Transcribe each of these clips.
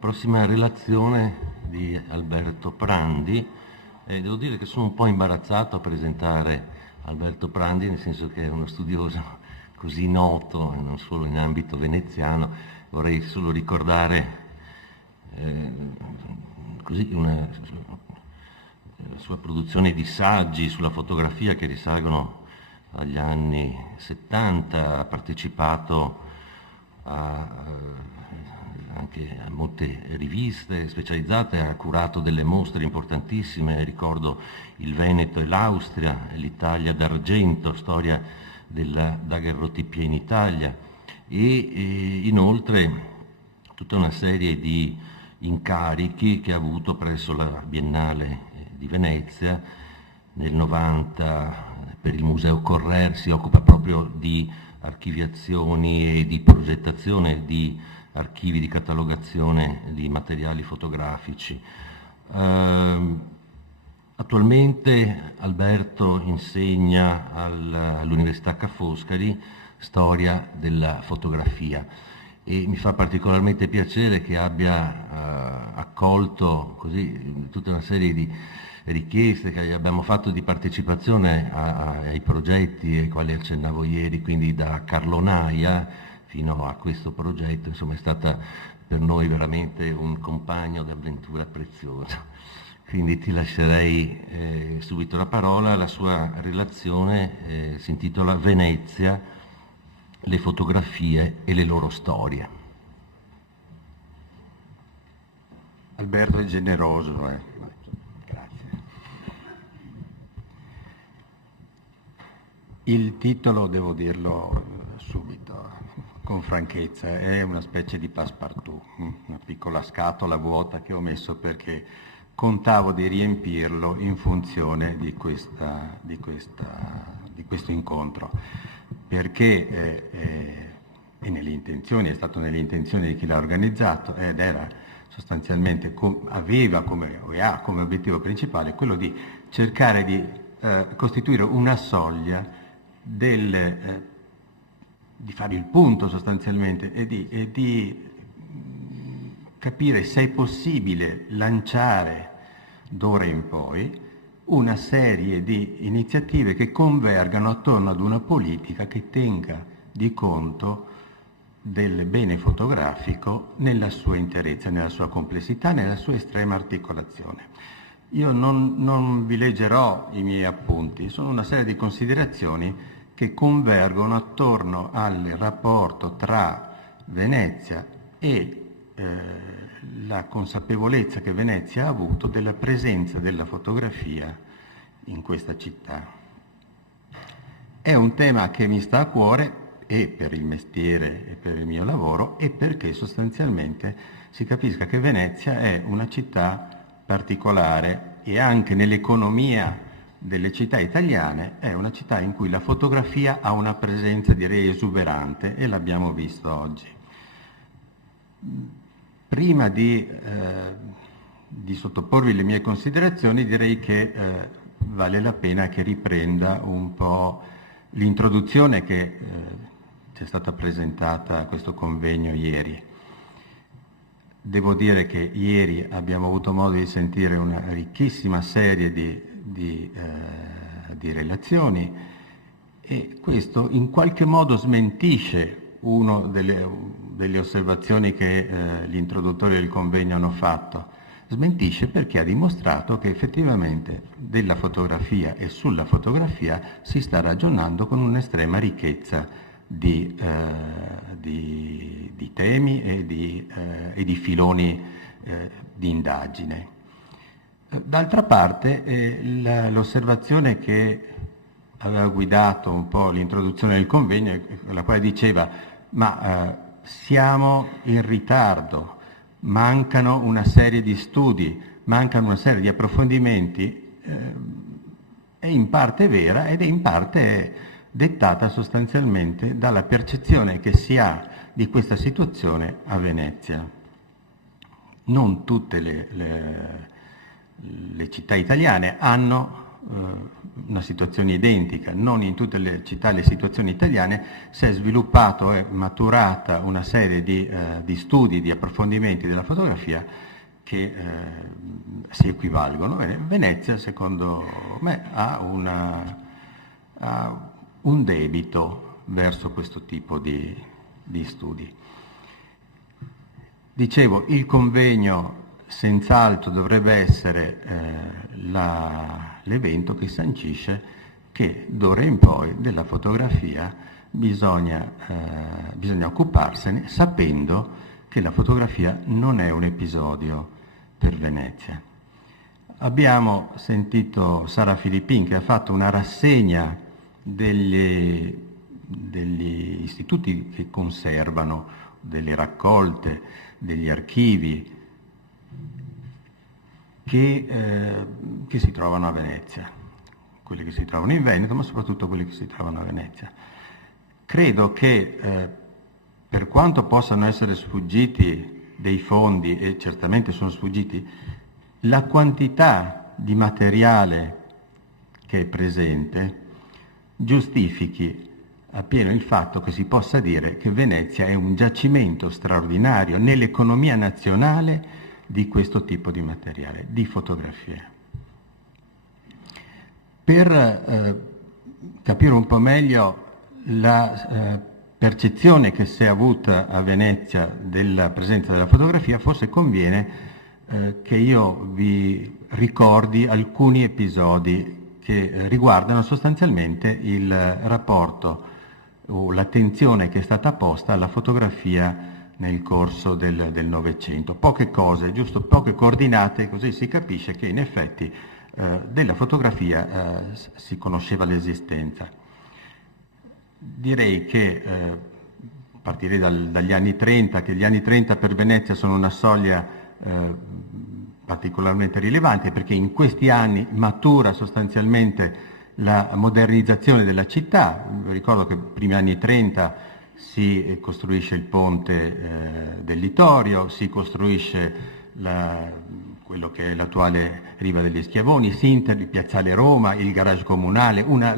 Prossima relazione di Alberto Prandi. Devo dire che sono un po' imbarazzato a presentare Alberto Prandi, nel senso che è uno studioso così noto, non solo in ambito veneziano. Vorrei solo ricordare la sua produzione di saggi sulla fotografia che risalgono agli anni 70, ha partecipato anche a molte riviste specializzate, ha curato delle mostre importantissime, ricordo il Veneto e l'Austria, l'Italia d'argento, storia della daguerrotipia in Italia, e inoltre tutta una serie di incarichi che ha avuto presso la Biennale di Venezia. Nel 90 per il Museo Correr si occupa proprio di archiviazioni e di progettazione di archivi di catalogazione di materiali fotografici. Attualmente Alberto insegna all'Università Ca' Foscari storia della fotografia e mi fa particolarmente piacere che abbia accolto così tutta una serie di richieste che abbiamo fatto di partecipazione ai progetti ai quali accennavo ieri, quindi da Carlo Naia fino a questo progetto. Insomma, è stata per noi veramente un compagno d'avventura prezioso. Quindi ti lascerei subito la parola. La sua relazione si intitola Venezia, le fotografie e le loro storie. Alberto è generoso, Grazie. Il titolo, devo dirlo subito, con franchezza, è una specie di passepartout, una piccola scatola vuota che ho messo perché contavo di riempirlo in funzione di questo incontro, perché è nelle intenzioni, è stato nelle intenzioni di chi l'ha organizzato ed era sostanzialmente aveva come obiettivo principale quello di cercare di costituire una soglia di fare il punto sostanzialmente e di capire se è possibile lanciare d'ora in poi una serie di iniziative che convergano attorno ad una politica che tenga di conto del bene fotografico nella sua interezza, nella sua complessità, nella sua estrema articolazione. Io non vi leggerò i miei appunti, sono una serie di considerazioni che convergono attorno al rapporto tra Venezia e la consapevolezza che Venezia ha avuto della presenza della fotografia in questa città. È un tema che mi sta a cuore e per il mestiere e per il mio lavoro e perché sostanzialmente si capisca che Venezia è una città particolare e anche nell'economia delle città italiane è una città in cui la fotografia ha una presenza, direi, esuberante e l'abbiamo visto oggi. Prima di sottoporvi le mie considerazioni direi che vale la pena che riprenda un po' l'introduzione che ci è stata presentata a questo convegno ieri. Devo dire che ieri abbiamo avuto modo di sentire una ricchissima serie di relazioni e questo in qualche modo smentisce una delle osservazioni che gli introduttori del convegno hanno fatto. Smentisce perché ha dimostrato che effettivamente della fotografia e sulla fotografia si sta ragionando con un'estrema ricchezza di temi e di filoni di indagine. D'altra parte l'osservazione che aveva guidato un po' l'introduzione del convegno, la quale diceva siamo in ritardo, mancano una serie di studi, mancano una serie di approfondimenti, è in parte vera ed è in parte dettata sostanzialmente dalla percezione che si ha di questa situazione a Venezia. Non tutte le città italiane hanno una situazione identica, non in tutte le città le situazioni italiane, si è sviluppato e maturata una serie di studi, di approfondimenti della fotografia che si equivalgono. Venezia, secondo me, ha un debito verso questo tipo di studi. Dicevo, il convegno senz'altro dovrebbe essere l'evento che sancisce che d'ora in poi della fotografia bisogna occuparsene, sapendo che la fotografia non è un episodio per Venezia. Abbiamo sentito Sara Filippin che ha fatto una rassegna degli istituti che conservano, delle raccolte, degli archivi che si trovano a Venezia, quelli che si trovano in Veneto, ma soprattutto quelli che si trovano a Venezia. Credo che per quanto possano essere sfuggiti dei fondi, e certamente sono sfuggiti, la quantità di materiale che è presente giustifichi appieno il fatto che si possa dire che Venezia è un giacimento straordinario nell'economia nazionale di questo tipo di materiale, di fotografia. Per capire un po' meglio la percezione che si è avuta a Venezia della presenza della fotografia, forse conviene che io vi ricordi alcuni episodi che riguardano sostanzialmente il rapporto o l'attenzione che è stata posta alla fotografia nel corso del Novecento. Poche cose, giusto poche coordinate, così si capisce che in effetti della fotografia si conosceva l'esistenza. Direi che partirei dagli anni 30, che gli anni 30 per Venezia sono una soglia particolarmente rilevante, perché in questi anni matura sostanzialmente la modernizzazione della città. Ricordo che nei primi anni 30 si costruisce il ponte del Littorio, si costruisce quello che è l'attuale Riva degli Schiavoni, il Piazzale Roma, il garage comunale, una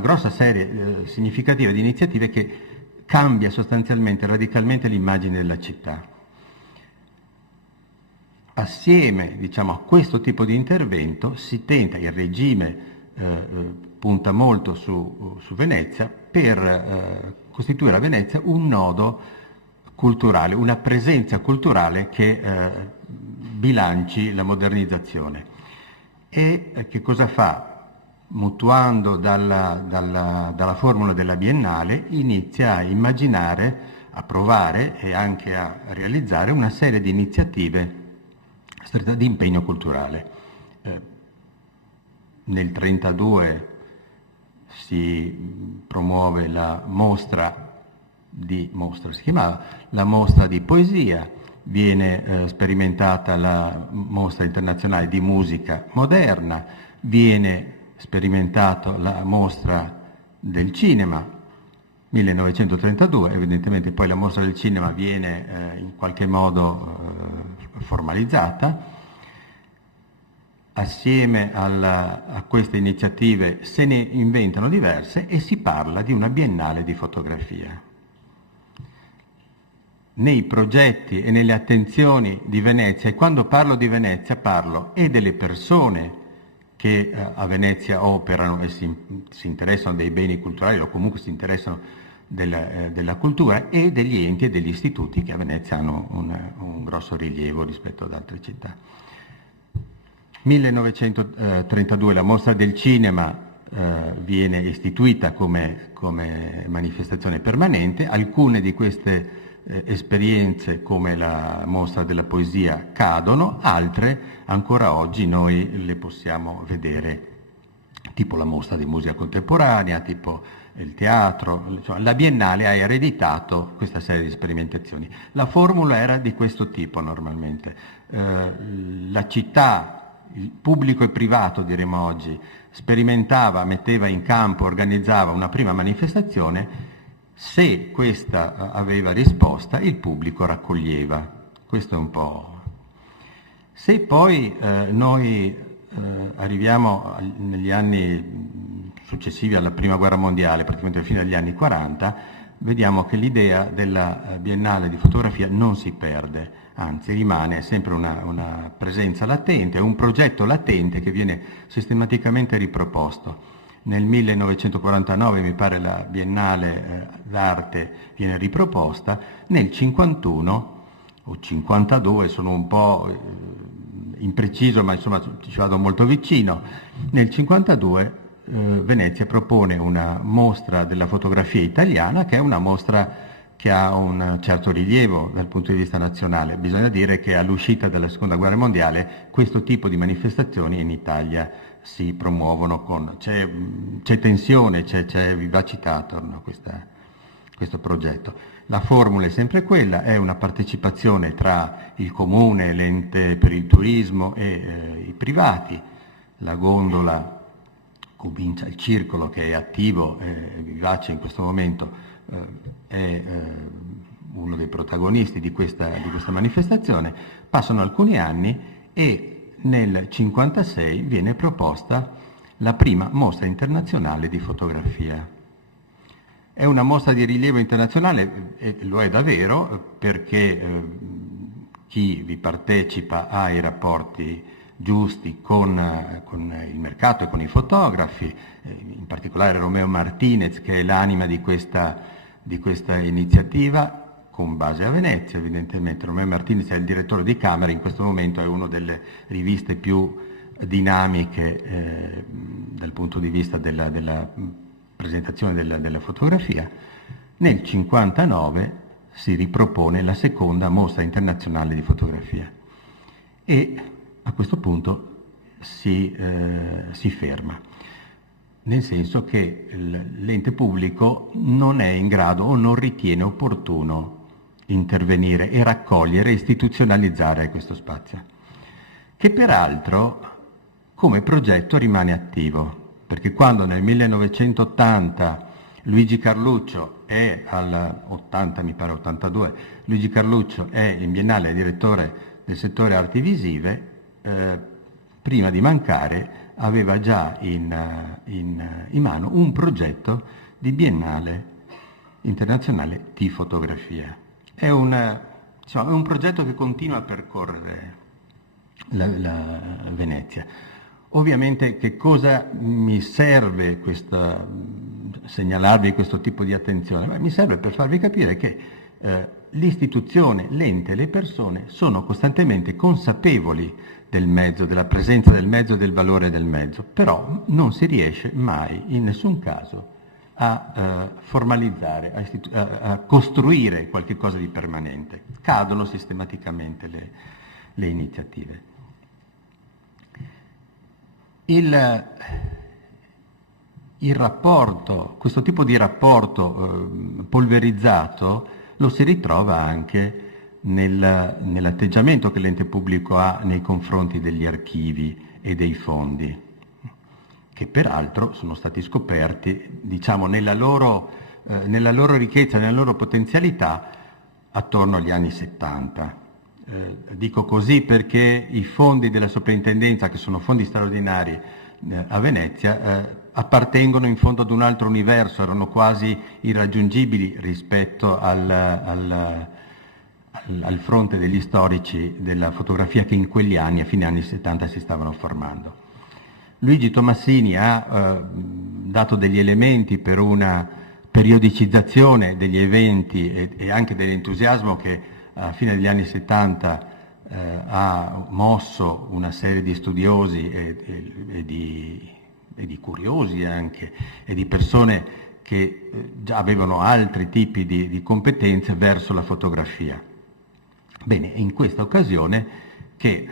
grossa serie significativa di iniziative che cambia sostanzialmente, radicalmente l'immagine della città. Assieme, a questo tipo di intervento si tenta, il regime punta molto su Venezia per costituire a Venezia un nodo culturale, una presenza culturale che bilanci la modernizzazione. E che cosa fa? Mutuando dalla formula della Biennale, inizia a immaginare, a provare e anche a realizzare una serie di iniziative di impegno culturale. Nel 1932 si promuove la si chiamava la mostra di poesia, viene sperimentata la mostra internazionale di musica moderna, viene sperimentato la mostra del cinema, 1932, evidentemente poi la mostra del cinema viene in qualche modo formalizzata. Assieme a queste iniziative se ne inventano diverse e si parla di una biennale di fotografia. Nei progetti e nelle attenzioni di Venezia, e quando parlo di Venezia parlo e delle persone che a Venezia operano e si interessano dei beni culturali o comunque si interessano della cultura, e degli enti e degli istituti che a Venezia hanno un grosso rilievo rispetto ad altre città. 1932 la mostra del cinema viene istituita come manifestazione permanente. Alcune di queste esperienze, come la mostra della poesia, cadono, altre ancora oggi noi le possiamo vedere, tipo la mostra di musica contemporanea, tipo il teatro. La Biennale ha ereditato questa serie di sperimentazioni. La formula era di questo tipo normalmente. La città, il pubblico e privato diremmo oggi, sperimentava, metteva in campo, organizzava una prima manifestazione. Se questa aveva risposta, il pubblico raccoglieva. Questo è un po'. Se poi noi arriviamo negli anni successivi alla Prima Guerra Mondiale, praticamente fino agli anni 40, vediamo che l'idea della Biennale di fotografia non si perde, anzi rimane sempre una presenza latente, un progetto latente che viene sistematicamente riproposto. Nel 1949 mi pare la Biennale d'arte viene riproposta, nel 51 o 52, sono un po' impreciso ma insomma ci vado molto vicino, nel 52 Venezia propone una mostra della fotografia italiana che è una mostra che ha un certo rilievo dal punto di vista nazionale. Bisogna dire che all'uscita della Seconda Guerra Mondiale questo tipo di manifestazioni in Italia si promuovono c'è tensione, c'è vivacità attorno a questo progetto. La formula è sempre quella, è una partecipazione tra il comune, l'ente per il turismo e i privati. La gondola comincia, il circolo che è attivo e vivace in questo momento è uno dei protagonisti di questa manifestazione. Passano alcuni anni e nel 1956 viene proposta la prima mostra internazionale di fotografia. È una mostra di rilievo internazionale e lo è davvero perché chi vi partecipa ha i rapporti giusti con il mercato e con i fotografi, in particolare Romeo Martinez che è l'anima di questa iniziativa con base a Venezia evidentemente. Romeo Martinez è il direttore di Camera, in questo momento è una delle riviste più dinamiche dal punto di vista della presentazione della fotografia. Nel 1959 si ripropone la seconda mostra internazionale di fotografia e a questo punto si ferma, nel senso che l'ente pubblico non è in grado o non ritiene opportuno intervenire e raccogliere e istituzionalizzare questo spazio, che peraltro come progetto rimane attivo, perché quando nel 1980 Luigi Carluccio è al 80, mi pare 82, Luigi Carluccio è in Biennale direttore del settore arti visive, prima di mancare aveva già in mano un progetto di Biennale internazionale di fotografia. È un progetto che continua a percorrere la Venezia. Ovviamente che cosa mi serve segnalarvi questo tipo di attenzione? Beh, mi serve per farvi capire che l'istituzione, l'ente, le persone sono costantemente consapevoli del mezzo, della presenza del mezzo e del valore del mezzo, però non si riesce mai, in nessun caso, a formalizzare, a costruire qualche cosa di permanente. Cadono sistematicamente le iniziative. Il rapporto, questo tipo di rapporto polverizzato lo si ritrova anche nell'atteggiamento che l'ente pubblico ha nei confronti degli archivi e dei fondi, che peraltro sono stati scoperti, diciamo, nella loro ricchezza, nella loro potenzialità attorno agli anni 70. Dico così perché i fondi della soprintendenza, che sono fondi straordinari a Venezia, appartengono in fondo ad un altro universo, erano quasi irraggiungibili rispetto al fronte degli storici della fotografia che in quegli anni, a fine anni 70, si stavano formando. Luigi Tomassini ha dato degli elementi per una periodicizzazione degli eventi e anche dell'entusiasmo che alla fine degli anni 70 ha mosso una serie di studiosi e di curiosi anche, e di persone che già avevano altri tipi di competenze verso la fotografia. Bene, è in questa occasione che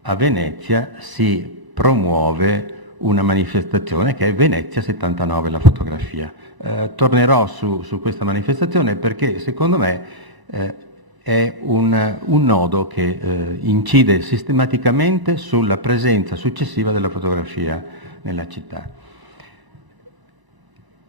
a Venezia si promuove una manifestazione che è Venezia 79, la fotografia. Tornerò su questa manifestazione perché secondo me è un nodo che incide sistematicamente sulla presenza successiva della fotografia nella città.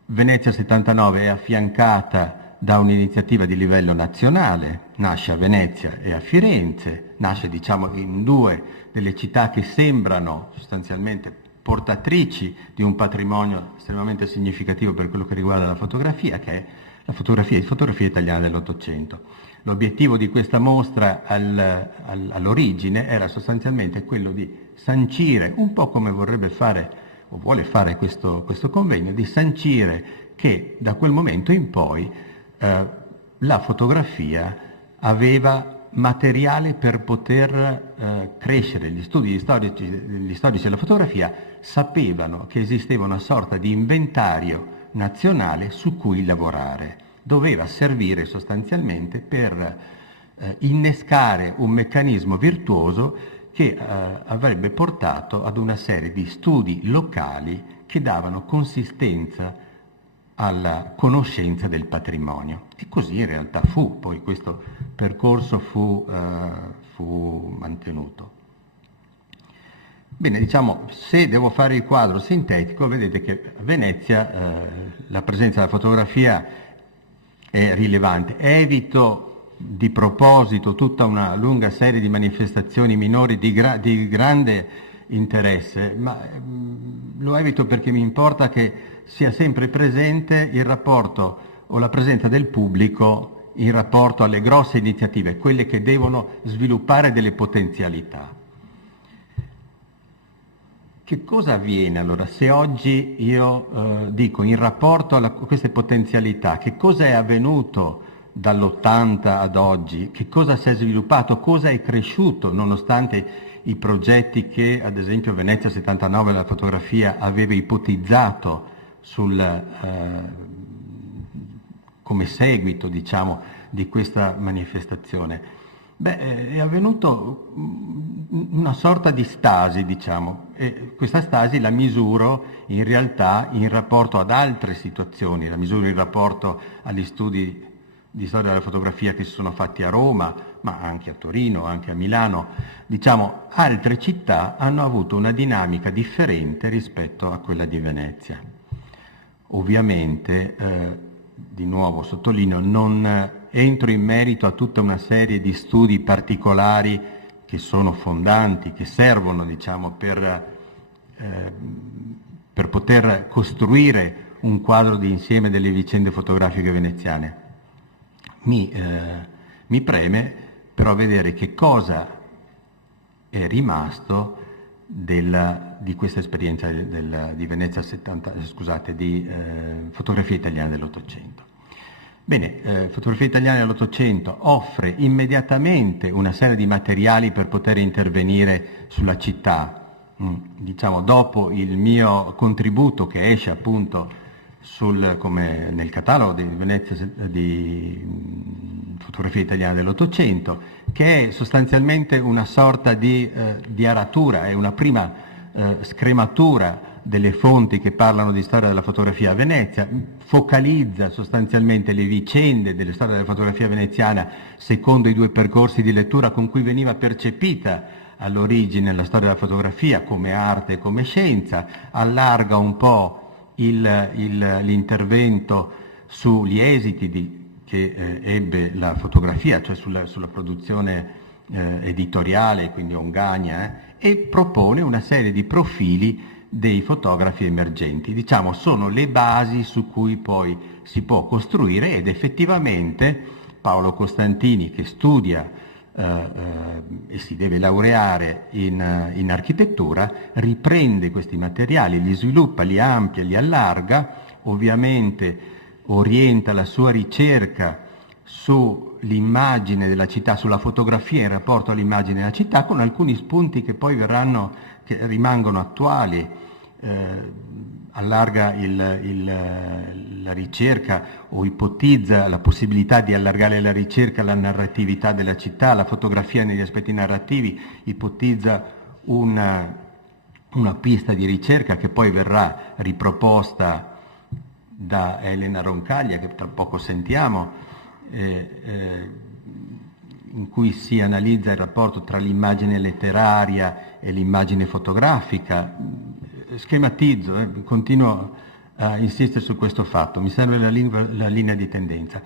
Venezia 79 è affiancata da un'iniziativa di livello nazionale, nasce a Venezia e a Firenze, nasce diciamo in due delle città che sembrano sostanzialmente portatrici di un patrimonio estremamente significativo per quello che riguarda la fotografia, che è la fotografia italiana dell'Ottocento. L'obiettivo di questa mostra all'origine era sostanzialmente quello di sancire, un po' come vorrebbe fare o vuole fare questo convegno, di sancire che da quel momento in poi la fotografia aveva materiale per poter crescere. Gli storici della fotografia sapevano che esisteva una sorta di inventario nazionale su cui lavorare. Doveva servire sostanzialmente per innescare un meccanismo virtuoso che avrebbe portato ad una serie di studi locali che davano consistenza alla conoscenza del patrimonio. E così in realtà fu, poi questo percorso fu mantenuto. Bene, diciamo, se devo fare il quadro sintetico, vedete che a Venezia la presenza della fotografia è rilevante. Evito di proposito tutta una lunga serie di manifestazioni minori di grande interesse, ma lo evito perché mi importa che sia sempre presente il rapporto o la presenza del pubblico in rapporto alle grosse iniziative, quelle che devono sviluppare delle potenzialità. Che cosa avviene allora se oggi io dico in rapporto a queste potenzialità, che cosa è avvenuto dall'80 ad oggi, che cosa si è sviluppato, cosa è cresciuto nonostante i progetti che ad esempio Venezia 79 la fotografia aveva ipotizzato come seguito diciamo di questa manifestazione. Beh, è avvenuto una sorta di stasi, diciamo, e questa stasi la misuro in realtà in rapporto ad altre situazioni, la misuro in rapporto agli studi di storia della fotografia che si sono fatti a Roma, ma anche a Torino, anche a Milano. Diciamo, altre città hanno avuto una dinamica differente rispetto a quella di Venezia. Ovviamente, di nuovo sottolineo, non entro in merito a tutta una serie di studi particolari che sono fondanti, che servono diciamo, per poter costruire un quadro di insieme delle vicende fotografiche veneziane. Mi preme però vedere che cosa è rimasto di questa esperienza di Venezia 70, scusate, di fotografia italiana dell'Ottocento. Bene, fotografia italiana dell'Ottocento offre immediatamente una serie di materiali per poter intervenire sulla città. Diciamo, dopo il mio contributo che esce appunto come nel catalogo di Venezia di fotografia italiana dell'Ottocento, che è sostanzialmente una sorta di aratura, è una prima scrematura delle fonti che parlano di storia della fotografia a Venezia, focalizza sostanzialmente le vicende della storia della fotografia veneziana secondo i due percorsi di lettura con cui veniva percepita all'origine la storia della fotografia come arte e come scienza, allarga un po' l'intervento sugli esiti che ebbe la fotografia, cioè sulla produzione editoriale, quindi Onegana, e propone una serie di profili dei fotografi emergenti. Diciamo, sono le basi su cui poi si può costruire ed effettivamente Paolo Costantini, che studia e si deve laureare in architettura, riprende questi materiali, li sviluppa, li amplia, li allarga, ovviamente orienta la sua ricerca sull'immagine della città, sulla fotografia in rapporto all'immagine della città, con alcuni spunti che poi che rimangono attuali. Allarga la ricerca o ipotizza la possibilità di allargare la ricerca alla narratività della città, la fotografia negli aspetti narrativi, ipotizza una pista di ricerca che poi verrà riproposta da Elena Roncaglia, che tra poco sentiamo, in cui si analizza il rapporto tra l'immagine letteraria e l'immagine fotografica. Schematizzo, continuo a insistere su questo fatto, mi serve la linea di tendenza.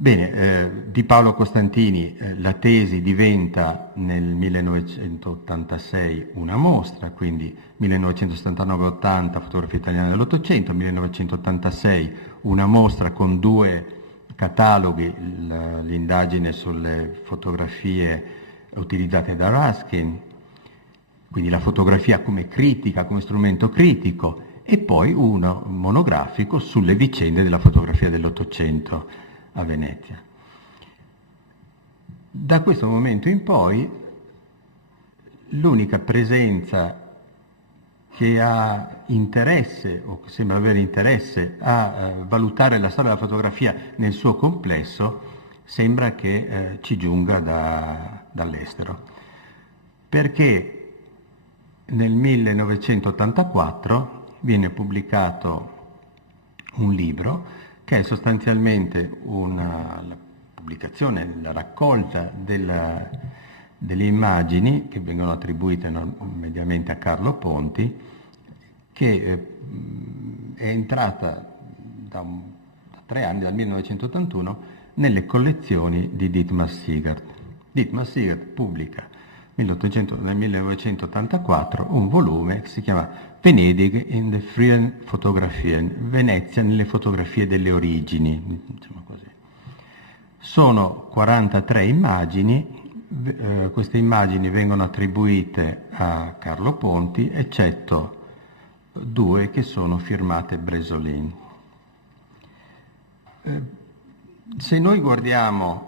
Bene, di Paolo Costantini la tesi diventa nel 1986 una mostra, quindi 1979-80 fotografia italiana dell'Ottocento, 1986 una mostra con 2 cataloghi, l'indagine sulle fotografie utilizzate da Ruskin, quindi la fotografia come critica, come strumento critico, e poi uno monografico sulle vicende della fotografia dell'Ottocento a Venezia. Da questo momento in poi l'unica presenza che ha interesse, o che sembra avere interesse, a valutare la storia della fotografia nel suo complesso, sembra che ci giunga dall'estero. Perché nel 1984 viene pubblicato un libro che è sostanzialmente la pubblicazione, la raccolta delle immagini che vengono attribuite mediamente a Carlo Ponti, che è entrata da 3 anni, dal 1981, nelle collezioni di Dietmar Siegert. Dietmar Siegert pubblica nel 1984 un volume che si chiama Venedig in the frühen Fotografien, Venezia nelle fotografie delle origini, diciamo così. Sono 43 immagini, queste immagini vengono attribuite a Carlo Ponti, eccetto 2 che sono firmate Bresolin. Se noi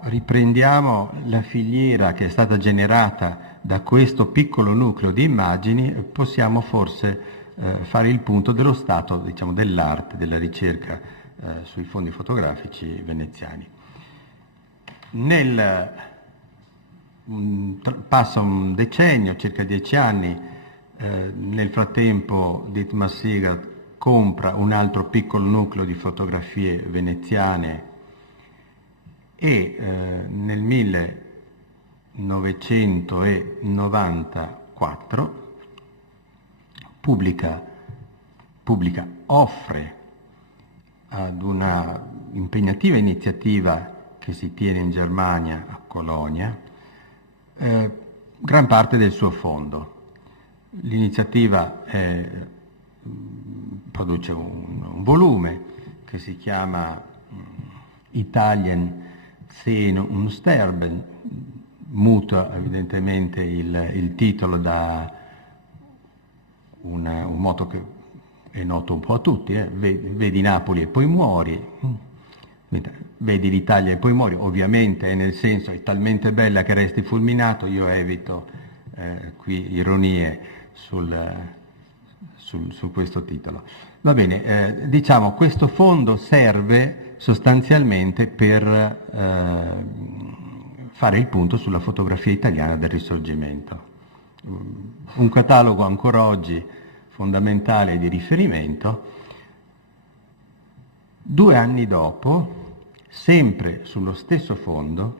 riprendiamo la filiera che è stata generata da questo piccolo nucleo di immagini, possiamo forse fare il punto dello stato, diciamo, dell'arte, della ricerca sui fondi fotografici veneziani. Passa un decennio, circa 10 anni, nel frattempo Dietmar Siegert compra un altro piccolo nucleo di fotografie veneziane e nel 1994 offre ad una impegnativa iniziativa che si tiene in Germania, a Colonia, gran parte del suo fondo. L'iniziativa produce un volume che si chiama Italien 10 und Sterben, muta evidentemente il titolo da un motto che è noto un po' a tutti, vedi Napoli e poi muori, vedi l'Italia e poi muori, ovviamente è nel senso è talmente bella che resti fulminato, io evito qui ironie su questo titolo. Va bene, diciamo questo fondo serve sostanzialmente per fare il punto sulla fotografia italiana del Risorgimento. Un catalogo ancora oggi fondamentale di riferimento. 2 anni dopo, sempre sullo stesso fondo,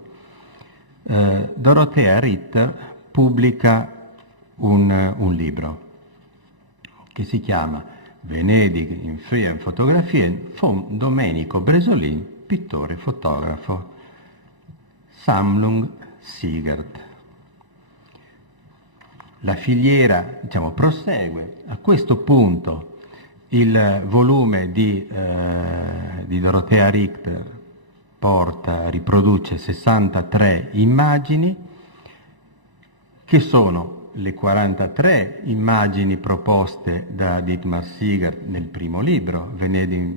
Dorothea Ritter pubblica un libro che si chiama Venedig in frühen Fotografien von Domenico Bresolin, pittore fotografo, Sammlung Siegert. La filiera, diciamo, prosegue. A questo punto il volume di Dorothea Ritter riproduce 63 immagini, che sono le 43 immagini proposte da Dietmar Siegert nel primo libro, Venedig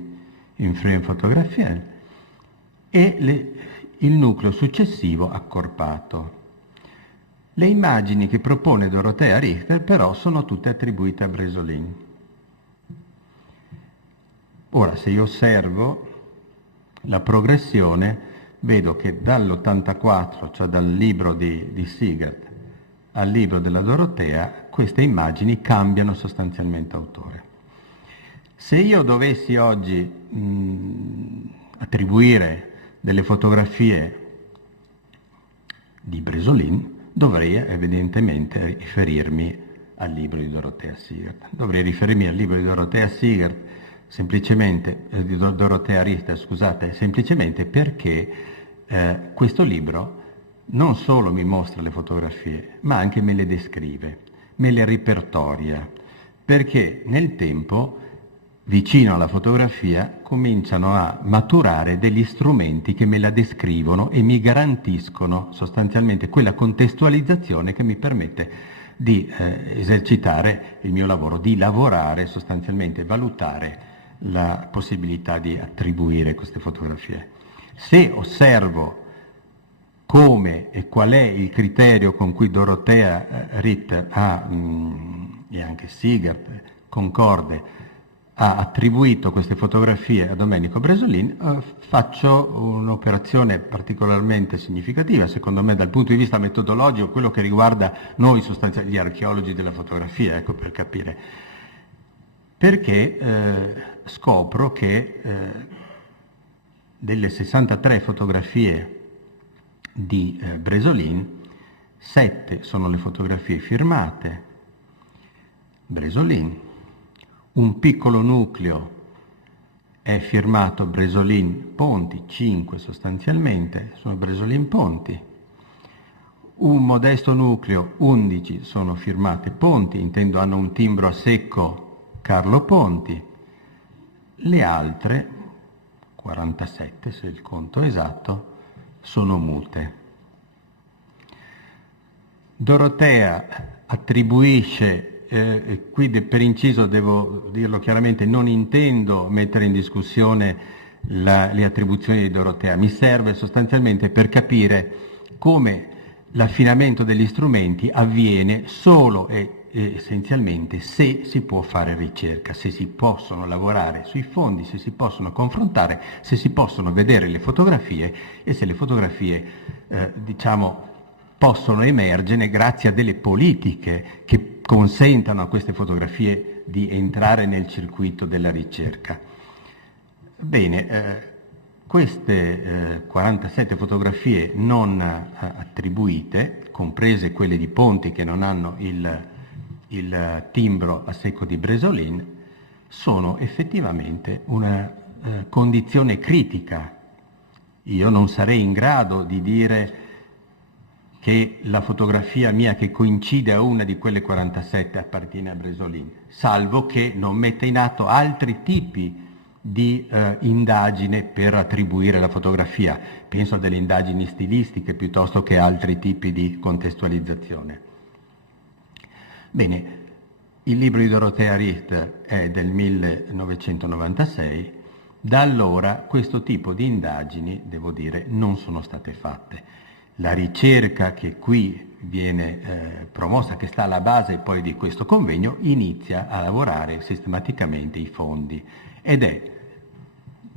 in frühen Fotografien, e il nucleo successivo accorpato. Le immagini che propone Dorothea Ritter però sono tutte attribuite a Bresolin. Ora, se io osservo la progressione, vedo che dall'84, cioè dal libro di Siegert, al libro della Dorothea, queste immagini cambiano sostanzialmente autore. Se io dovessi oggi attribuire delle fotografie di Bresolin, dovrei evidentemente riferirmi al libro di Dorothea Siegert. Dovrei riferirmi al libro di Dorothea Siegert semplicemente, di Dorothea Ritter, scusate, semplicemente perché questo libro non solo mi mostra le fotografie, ma anche me le descrive, me le ripertoria, perché nel tempo, vicino alla fotografia, cominciano a maturare degli strumenti che me la descrivono e mi garantiscono sostanzialmente quella contestualizzazione che mi permette di esercitare il mio lavoro, di lavorare sostanzialmente, valutare la possibilità di attribuire queste fotografie. Se osservo come e qual è il criterio con cui Dorothea Ritter e anche Sigart concorde ha attribuito queste fotografie a Domenico Bresolin, faccio un'operazione particolarmente significativa, secondo me, dal punto di vista metodologico, quello che riguarda noi sostanzialmente gli archeologi della fotografia, ecco, per capire. Perché scopro che delle 63 fotografie di Bresolin, 7 sono le fotografie firmate Bresolin, un piccolo nucleo è firmato Bresolin Ponti, 5 sostanzialmente sono Bresolin Ponti, un modesto nucleo, 11 sono firmate Ponti, intendo hanno un timbro a secco Carlo Ponti, le altre 47, se il conto è esatto, sono mute. Dorothea attribuisce, qui per inciso devo dirlo chiaramente, non intendo mettere in discussione le attribuzioni di Dorothea, mi serve sostanzialmente per capire come l'affinamento degli strumenti avviene solo e essenzialmente se si può fare ricerca, se si possono lavorare sui fondi, se si possono confrontare, se si possono vedere le fotografie e se le fotografie possono emergere grazie a delle politiche che consentano a queste fotografie di entrare nel circuito della ricerca. Bene, queste 47 fotografie non attribuite, comprese quelle di Ponti che non hanno il timbro a secco di Bresolin, sono effettivamente una condizione critica. Io non sarei in grado di dire che la fotografia mia che coincide a una di quelle 47 appartiene a Bresolin, salvo che non metta in atto altri tipi di indagine per attribuire la fotografia. Penso a delle indagini stilistiche piuttosto che altri tipi di contestualizzazione. Bene, il libro di Dorothea Ritter è del 1996, da allora questo tipo di indagini, devo dire, non sono state fatte. La ricerca che qui viene promossa, che sta alla base poi di questo convegno, inizia a lavorare sistematicamente i fondi ed è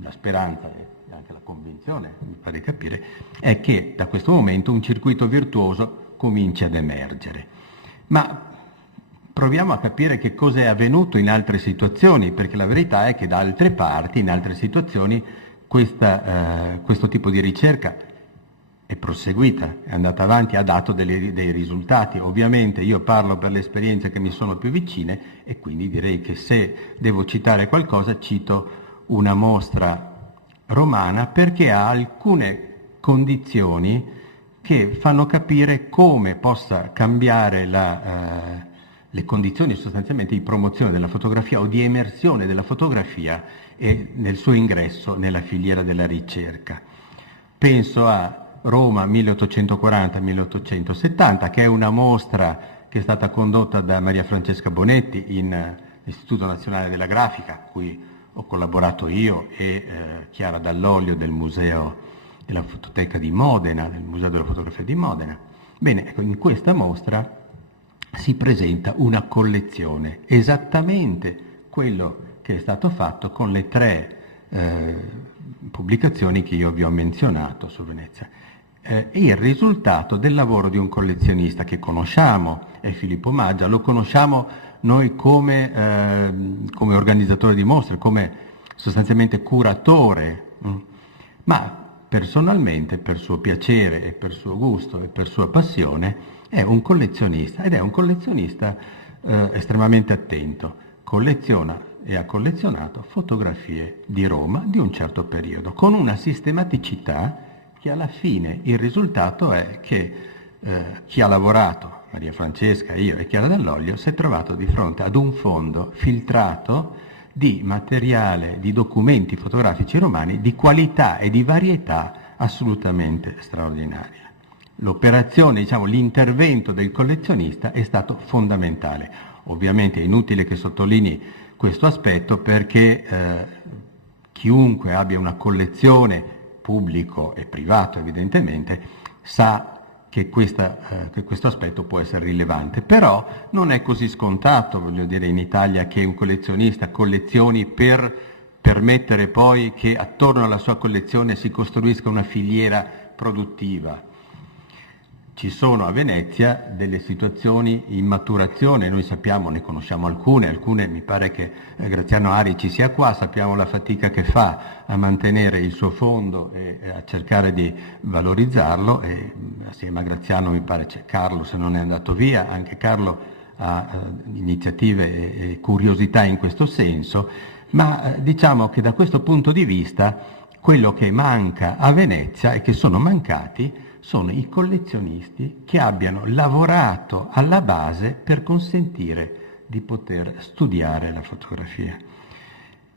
la speranza e anche la convinzione, mi pare capire, è che da questo momento un circuito virtuoso cominci ad emergere. Ma proviamo a capire che cosa è avvenuto in altre situazioni, perché la verità è che da altre parti, in altre situazioni, questo tipo di ricerca è proseguita, è andata avanti, ha dato dei risultati. Ovviamente io parlo per le esperienze che mi sono più vicine e quindi direi che se devo citare qualcosa cito una mostra romana perché ha alcune condizioni che fanno capire come possa cambiare le condizioni sostanzialmente di promozione della fotografia o di emersione della fotografia e nel suo ingresso nella filiera della ricerca. Penso a Roma 1840-1870, che è una mostra che è stata condotta da Maria Francesca Bonetti in Istituto Nazionale della Grafica, a cui ho collaborato io e Chiara Dall'Olio del Museo della Fototeca di Modena, del Museo della Fotografia di Modena. Bene, ecco, in questa mostra si presenta una collezione, esattamente quello che è stato fatto con le 3 pubblicazioni che io vi ho menzionato su Venezia. Il risultato del lavoro di un collezionista che conosciamo, è Filippo Maggia, lo conosciamo noi come organizzatore di mostre, come sostanzialmente curatore, ma personalmente, per suo piacere e per suo gusto e per sua passione, è un collezionista ed è un collezionista estremamente attento. Colleziona e ha collezionato fotografie di Roma di un certo periodo, con una sistematicità che alla fine il risultato è che chi ha lavorato, Maria Francesca, io e Chiara Dall'Oglio, si è trovato di fronte ad un fondo filtrato di materiale, di documenti fotografici romani di qualità e di varietà assolutamente straordinaria. L'operazione, diciamo, l'intervento del collezionista è stato fondamentale. Ovviamente è inutile che sottolinei questo aspetto perché chiunque abbia una collezione, pubblico e privato evidentemente, sa che questo aspetto può essere rilevante, però non è così scontato, voglio dire, in Italia che un collezionista collezioni per permettere poi che attorno alla sua collezione si costruisca una filiera produttiva. Ci sono a Venezia delle situazioni in maturazione, noi sappiamo, ne conosciamo alcune mi pare che Graziano Ari ci sia qua, sappiamo la fatica che fa a mantenere il suo fondo e a cercare di valorizzarlo, e assieme a Graziano mi pare c'è Carlo, se non è andato via, anche Carlo ha iniziative e curiosità in questo senso, ma diciamo che da questo punto di vista quello che manca a Venezia e che sono mancati sono i collezionisti che abbiano lavorato alla base per consentire di poter studiare la fotografia.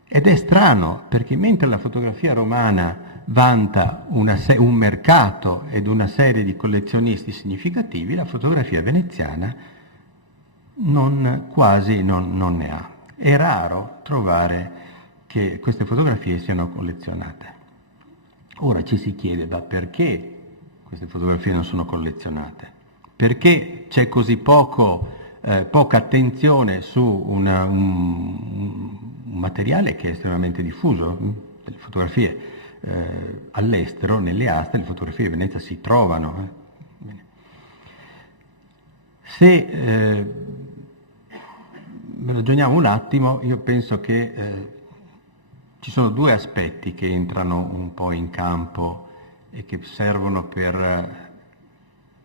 Ed è strano perché mentre la fotografia romana vanta un mercato ed una serie di collezionisti significativi, la fotografia veneziana quasi non ne ha. È raro trovare che queste fotografie siano collezionate. Ora ci si chiede perché queste fotografie non sono collezionate? Perché c'è così poca attenzione su un materiale che è estremamente diffuso? Le fotografie all'estero, nelle aste, le fotografie di Venezia si trovano. Bene. Se ragioniamo un attimo, io penso che ci sono due aspetti che entrano un po' in campo e che servono per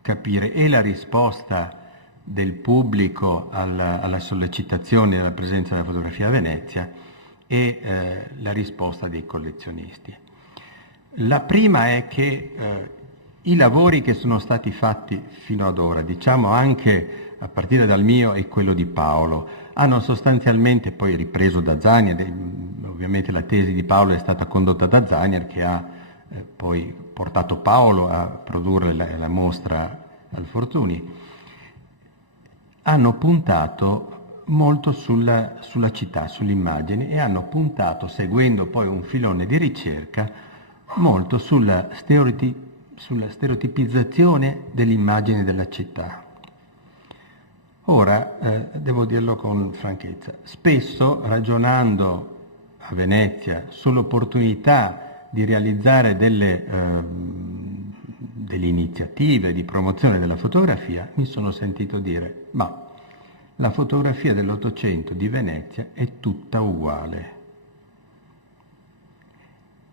capire e la risposta del pubblico alla sollecitazione e alla presenza della fotografia a Venezia e la risposta dei collezionisti. La prima è che i lavori che sono stati fatti fino ad ora, diciamo anche a partire dal mio e quello di Paolo, hanno sostanzialmente poi ripreso da Zanier, ovviamente la tesi di Paolo è stata condotta da Zanier che ha poi portato Paolo a produrre la mostra al Fortuny, hanno puntato molto sulla città, sull'immagine, e hanno puntato, seguendo poi un filone di ricerca, molto sulla stereotipizzazione dell'immagine della città. Ora, devo dirlo con franchezza, spesso ragionando a Venezia sull'opportunità di realizzare delle iniziative di promozione della fotografia, mi sono sentito dire, ma la fotografia dell'Ottocento di Venezia è tutta uguale.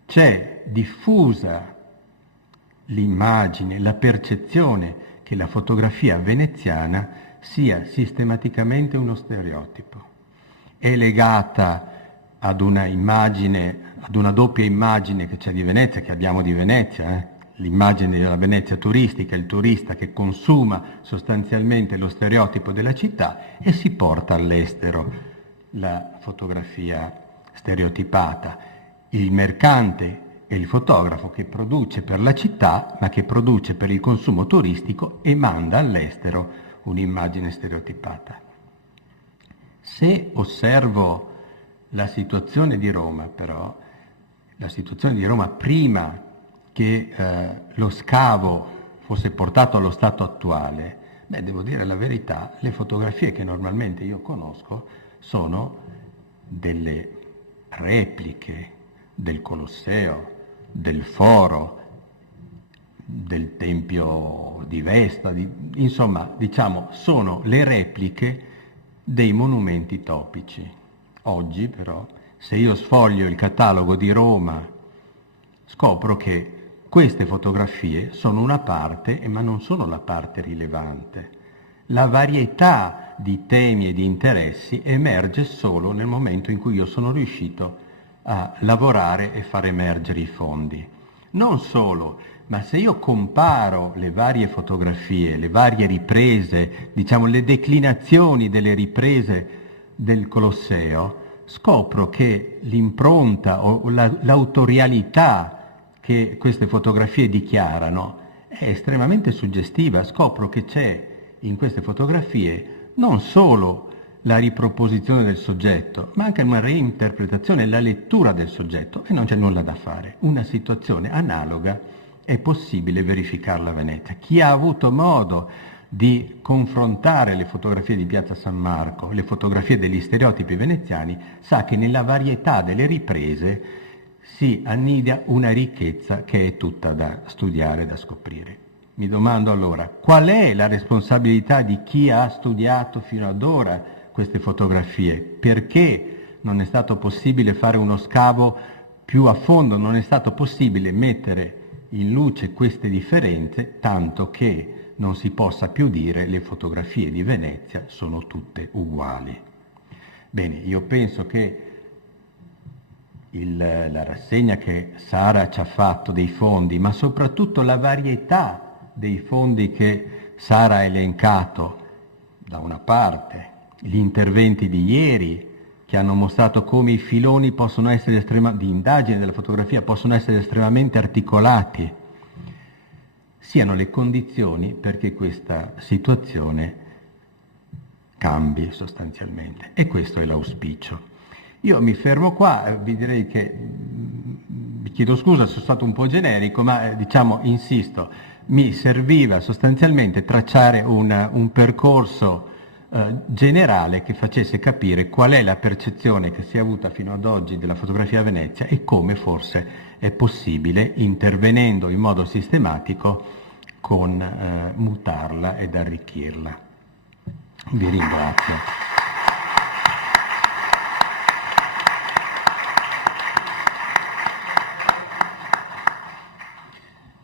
C'è diffusa l'immagine, la percezione che la fotografia veneziana sia sistematicamente uno stereotipo. È legata ad una immagine, ad una doppia immagine che c'è di Venezia, che abbiamo di Venezia, l'immagine della Venezia turistica, il turista che consuma sostanzialmente lo stereotipo della città, e si porta all'estero la fotografia stereotipata, il mercante e il fotografo che produce per la città, ma che produce per il consumo turistico e manda all'estero un'immagine stereotipata. Se osservo la situazione di Roma, però, la situazione di Roma prima che lo scavo fosse portato allo stato attuale, devo dire la verità, le fotografie che normalmente io conosco sono delle repliche del Colosseo, del Foro, del Tempio di Vesta, insomma, diciamo, sono le repliche dei monumenti topici. Oggi però, se io sfoglio il catalogo di Roma, scopro che queste fotografie sono una parte, ma non sono la parte rilevante. La varietà di temi e di interessi emerge solo nel momento in cui io sono riuscito a lavorare e far emergere i fondi. Non solo Ma se io comparo le varie fotografie, le varie riprese, diciamo le declinazioni delle riprese del Colosseo, scopro che l'impronta o l'autorialità che queste fotografie dichiarano è estremamente suggestiva. Scopro che c'è in queste fotografie non solo la riproposizione del soggetto, ma anche una reinterpretazione, la lettura del soggetto, e non c'è nulla da fare. Una situazione analoga è possibile verificarla a Venezia. Chi ha avuto modo di confrontare le fotografie di Piazza San Marco, le fotografie degli stereotipi veneziani, sa che nella varietà delle riprese si annidia una ricchezza che è tutta da studiare, da scoprire. Mi domando allora, qual è la responsabilità di chi ha studiato fino ad ora queste fotografie? Perché non è stato possibile fare uno scavo più a fondo, non è stato possibile mettere in luce queste differenze, tanto che non si possa più dire le fotografie di Venezia sono tutte uguali. Bene, io penso che la rassegna che Sara ci ha fatto dei fondi, ma soprattutto la varietà dei fondi che Sara ha elencato, da una parte gli interventi di ieri che hanno mostrato come i filoni possono essere di indagine della fotografia possono essere estremamente articolati, siano le condizioni perché questa situazione cambi sostanzialmente. E questo è l'auspicio. Io mi fermo qua, vi direi che, vi chiedo scusa se sono stato un po' generico, ma diciamo, insisto, mi serviva sostanzialmente tracciare un percorso generale che facesse capire qual è la percezione che si è avuta fino ad oggi della fotografia a Venezia e come forse è possibile, intervenendo in modo sistematico, con mutarla ed arricchirla. Vi ringrazio.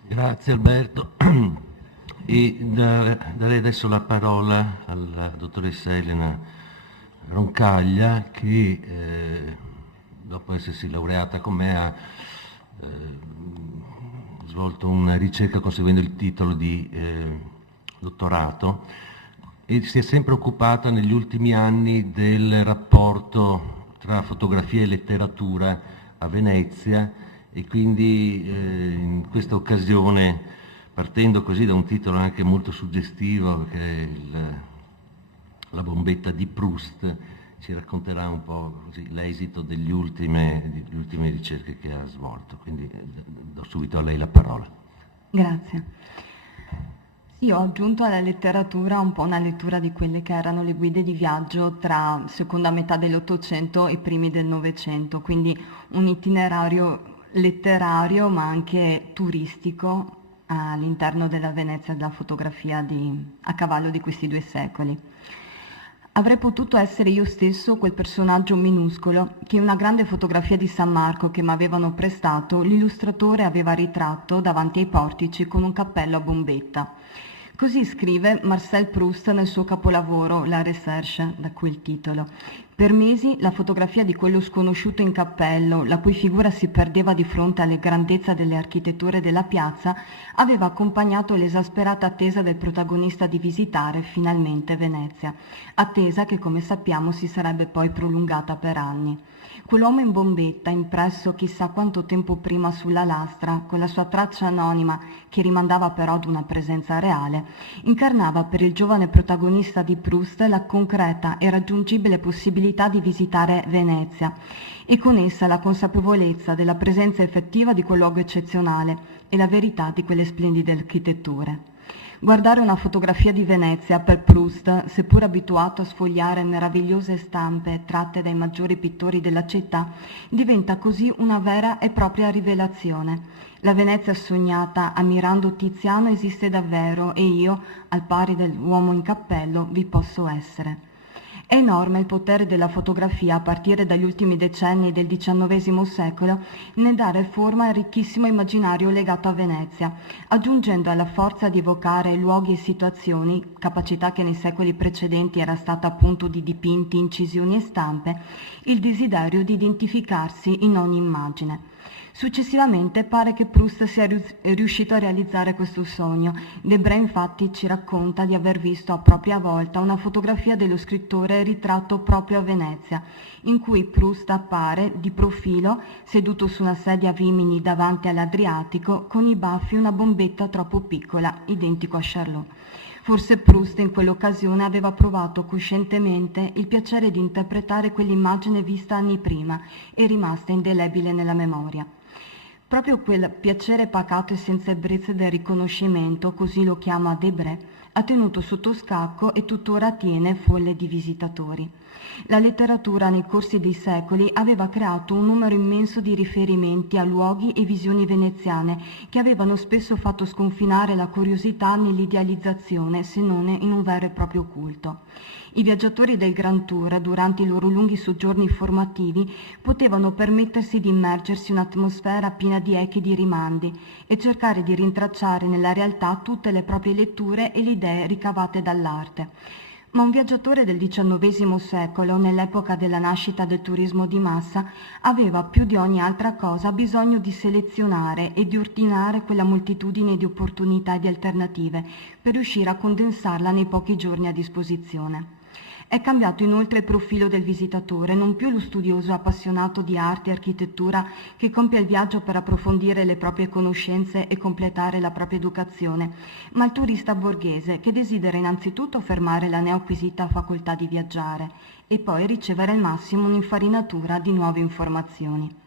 Grazie Alberto. E darei adesso la parola alla dottoressa Elena Roncaglia che dopo essersi laureata con me ha svolto una ricerca conseguendo il titolo di dottorato e si è sempre occupata negli ultimi anni del rapporto tra fotografia e letteratura a Venezia e quindi in questa occasione, partendo così da un titolo anche molto suggestivo che è La bombetta di Proust, ci racconterà un po' così l'esito delle ultime ricerche che ha svolto. Quindi do subito a lei la parola. Grazie. Io ho aggiunto alla letteratura un po' una lettura di quelle che erano le guide di viaggio tra seconda metà dell'Ottocento e primi del Novecento, quindi un itinerario letterario ma anche turistico all'interno della Venezia della fotografia a cavallo di questi due secoli. Avrei potuto essere io stesso quel personaggio minuscolo che in una grande fotografia di San Marco che mi avevano prestato l'illustratore aveva ritratto davanti ai portici con un cappello a bombetta. Così scrive Marcel Proust nel suo capolavoro La Recherche, da cui il titolo. Per mesi la fotografia di quello sconosciuto in cappello, la cui figura si perdeva di fronte alle grandezze delle architetture della piazza, aveva accompagnato l'esasperata attesa del protagonista di visitare finalmente Venezia, attesa che come sappiamo si sarebbe poi prolungata per anni. Quell'uomo in bombetta, impresso chissà quanto tempo prima sulla lastra, con la sua traccia anonima che rimandava però ad una presenza reale, incarnava per il giovane protagonista di Proust la concreta e raggiungibile possibilità di visitare Venezia e con essa la consapevolezza della presenza effettiva di quel luogo eccezionale e la verità di quelle splendide architetture. Guardare una fotografia di Venezia per Proust, seppur abituato a sfogliare meravigliose stampe tratte dai maggiori pittori della città, diventa così una vera e propria rivelazione. La Venezia sognata ammirando Tiziano esiste davvero e io, al pari dell'uomo in cappello, vi posso essere. È enorme il potere della fotografia a partire dagli ultimi decenni del XIX secolo nel dare forma al ricchissimo immaginario legato a Venezia, aggiungendo alla forza di evocare luoghi e situazioni, capacità che nei secoli precedenti era stata appunto di dipinti, incisioni e stampe, il desiderio di identificarsi in ogni immagine. Successivamente pare che Proust sia riuscito a realizzare questo sogno. Debray infatti ci racconta di aver visto a propria volta una fotografia dello scrittore ritratto proprio a Venezia, in cui Proust appare di profilo, seduto su una sedia a Rimini davanti all'Adriatico, con i baffi e una bombetta troppo piccola, identico a Charlot. Forse Proust in quell'occasione aveva provato coscientemente il piacere di interpretare quell'immagine vista anni prima e rimasta indelebile nella memoria. Proprio quel piacere pacato e senza ebbrezze del riconoscimento, così lo chiama Debray, ha tenuto sotto scacco e tuttora tiene folle di visitatori. La letteratura nei corsi dei secoli aveva creato un numero immenso di riferimenti a luoghi e visioni veneziane che avevano spesso fatto sconfinare la curiosità nell'idealizzazione, se non in un vero e proprio culto. I viaggiatori del Grand Tour, durante i loro lunghi soggiorni formativi, potevano permettersi di immergersi in un'atmosfera piena di echi e di rimandi e cercare di rintracciare nella realtà tutte le proprie letture e le idee ricavate dall'arte. Ma un viaggiatore del XIX secolo, nell'epoca della nascita del turismo di massa, aveva più di ogni altra cosa bisogno di selezionare e di ordinare quella moltitudine di opportunità e di alternative per riuscire a condensarla nei pochi giorni a disposizione. È cambiato inoltre il profilo del visitatore, non più lo studioso appassionato di arte e architettura che compie il viaggio per approfondire le proprie conoscenze e completare la propria educazione, ma il turista borghese che desidera innanzitutto affermare la neoacquisita facoltà di viaggiare e poi ricevere al massimo un'infarinatura di nuove informazioni.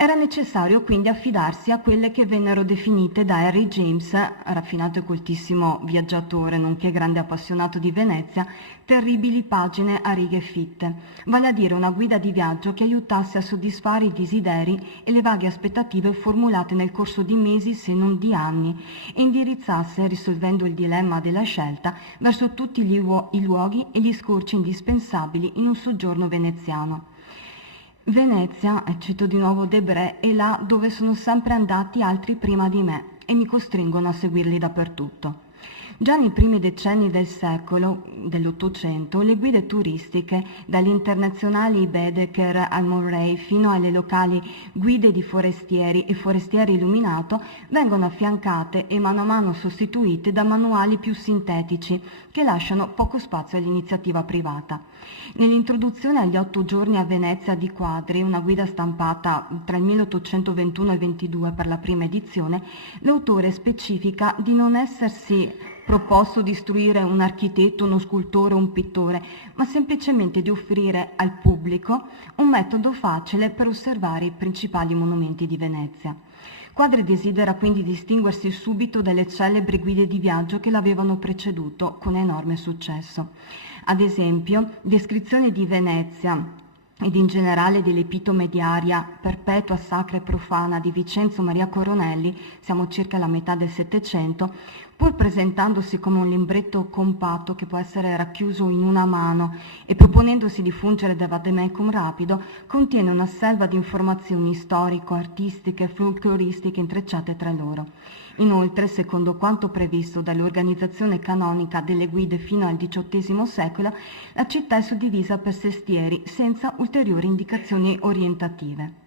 Era necessario quindi affidarsi a quelle che vennero definite da Henry James, raffinato e coltissimo viaggiatore nonché grande appassionato di Venezia, terribili pagine a righe fitte, vale a dire una guida di viaggio che aiutasse a soddisfare i desideri e le vaghe aspettative formulate nel corso di mesi se non di anni e indirizzasse, risolvendo il dilemma della scelta, verso tutti i luoghi e gli scorci indispensabili in un soggiorno veneziano. Venezia, cito di nuovo Debray, è là dove sono sempre andati altri prima di me e mi costringono a seguirli dappertutto. Già nei primi decenni del secolo, dell'Ottocento, le guide turistiche, dagli internazionali Baedeker al Murray fino alle locali guide di forestieri e forestiere illuminato, vengono affiancate e mano a mano sostituite da manuali più sintetici che lasciano poco spazio all'iniziativa privata. Nell'introduzione agli 8 giorni a Venezia di Quadri, una guida stampata tra il 1821 e il 22 per la prima edizione, l'autore specifica di non essersi proposto di istruire un architetto, uno scultore o un pittore, ma semplicemente di offrire al pubblico un metodo facile per osservare i principali monumenti di Venezia. Quadri desidera quindi distinguersi subito dalle celebri guide di viaggio che l'avevano preceduto con enorme successo. Ad esempio, descrizione di Venezia ed in generale dell'epitome di aria perpetua, sacra e profana di Vincenzo Maria Coronelli, siamo circa alla metà del Settecento, pur presentandosi come un libretto compatto che può essere racchiuso in una mano e proponendosi di fungere da vademecum rapido, contiene una selva di informazioni storico-artistiche e folcloristiche intrecciate tra loro. Inoltre, secondo quanto previsto dall'organizzazione canonica delle guide fino al XVIII secolo, la città è suddivisa per sestieri senza ulteriori indicazioni orientative.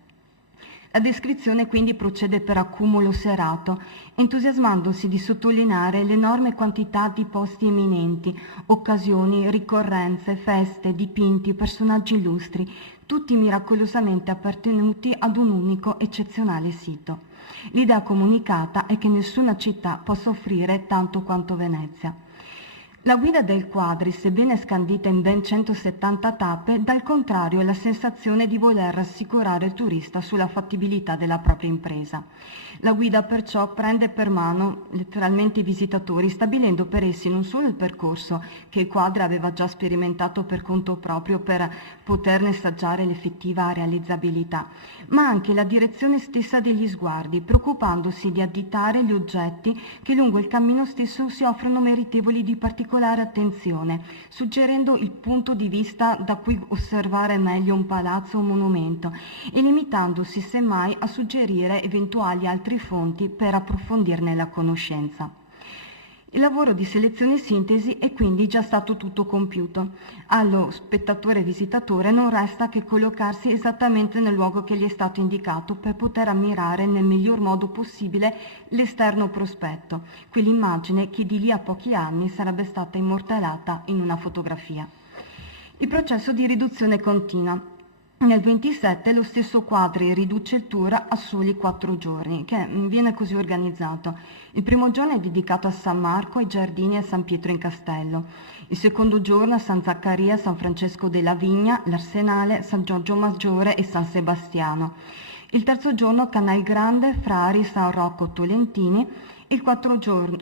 La descrizione quindi procede per accumulo serato, entusiasmandosi di sottolineare l'enorme quantità di posti eminenti, occasioni, ricorrenze, feste, dipinti, personaggi illustri, tutti miracolosamente appartenuti ad un unico eccezionale sito. L'idea comunicata è che nessuna città possa offrire tanto quanto Venezia. La guida del Quadri, sebbene scandita in ben 170 tappe, dà al contrario la sensazione di voler rassicurare il turista sulla fattibilità della propria impresa. La guida perciò prende per mano letteralmente i visitatori, stabilendo per essi non solo il percorso che il Quadri aveva già sperimentato per conto proprio per poterne assaggiare l'effettiva realizzabilità, ma anche la direzione stessa degli sguardi, preoccupandosi di additare gli oggetti che lungo il cammino stesso si offrono meritevoli di particolare attenzione, suggerendo il punto di vista da cui osservare meglio un palazzo o un monumento e limitandosi semmai a suggerire eventuali altri fonti per approfondirne la conoscenza. Il lavoro di selezione e sintesi è quindi già stato tutto compiuto. Allo spettatore visitatore non resta che collocarsi esattamente nel luogo che gli è stato indicato per poter ammirare nel miglior modo possibile l'esterno prospetto, quell'immagine che di lì a pochi anni sarebbe stata immortalata in una fotografia. Il processo di riduzione continua. Nel 27 lo stesso Quadri riduce il tour a soli 4 giorni, che viene così organizzato. Il primo giorno è dedicato a San Marco, ai Giardini e a San Pietro in Castello. Il secondo giorno a San Zaccaria, San Francesco della Vigna, l'Arsenale, San Giorgio Maggiore e San Sebastiano. Il terzo giorno Canal Grande, Frari, San Rocco, Tolentini. Il quarto giorno,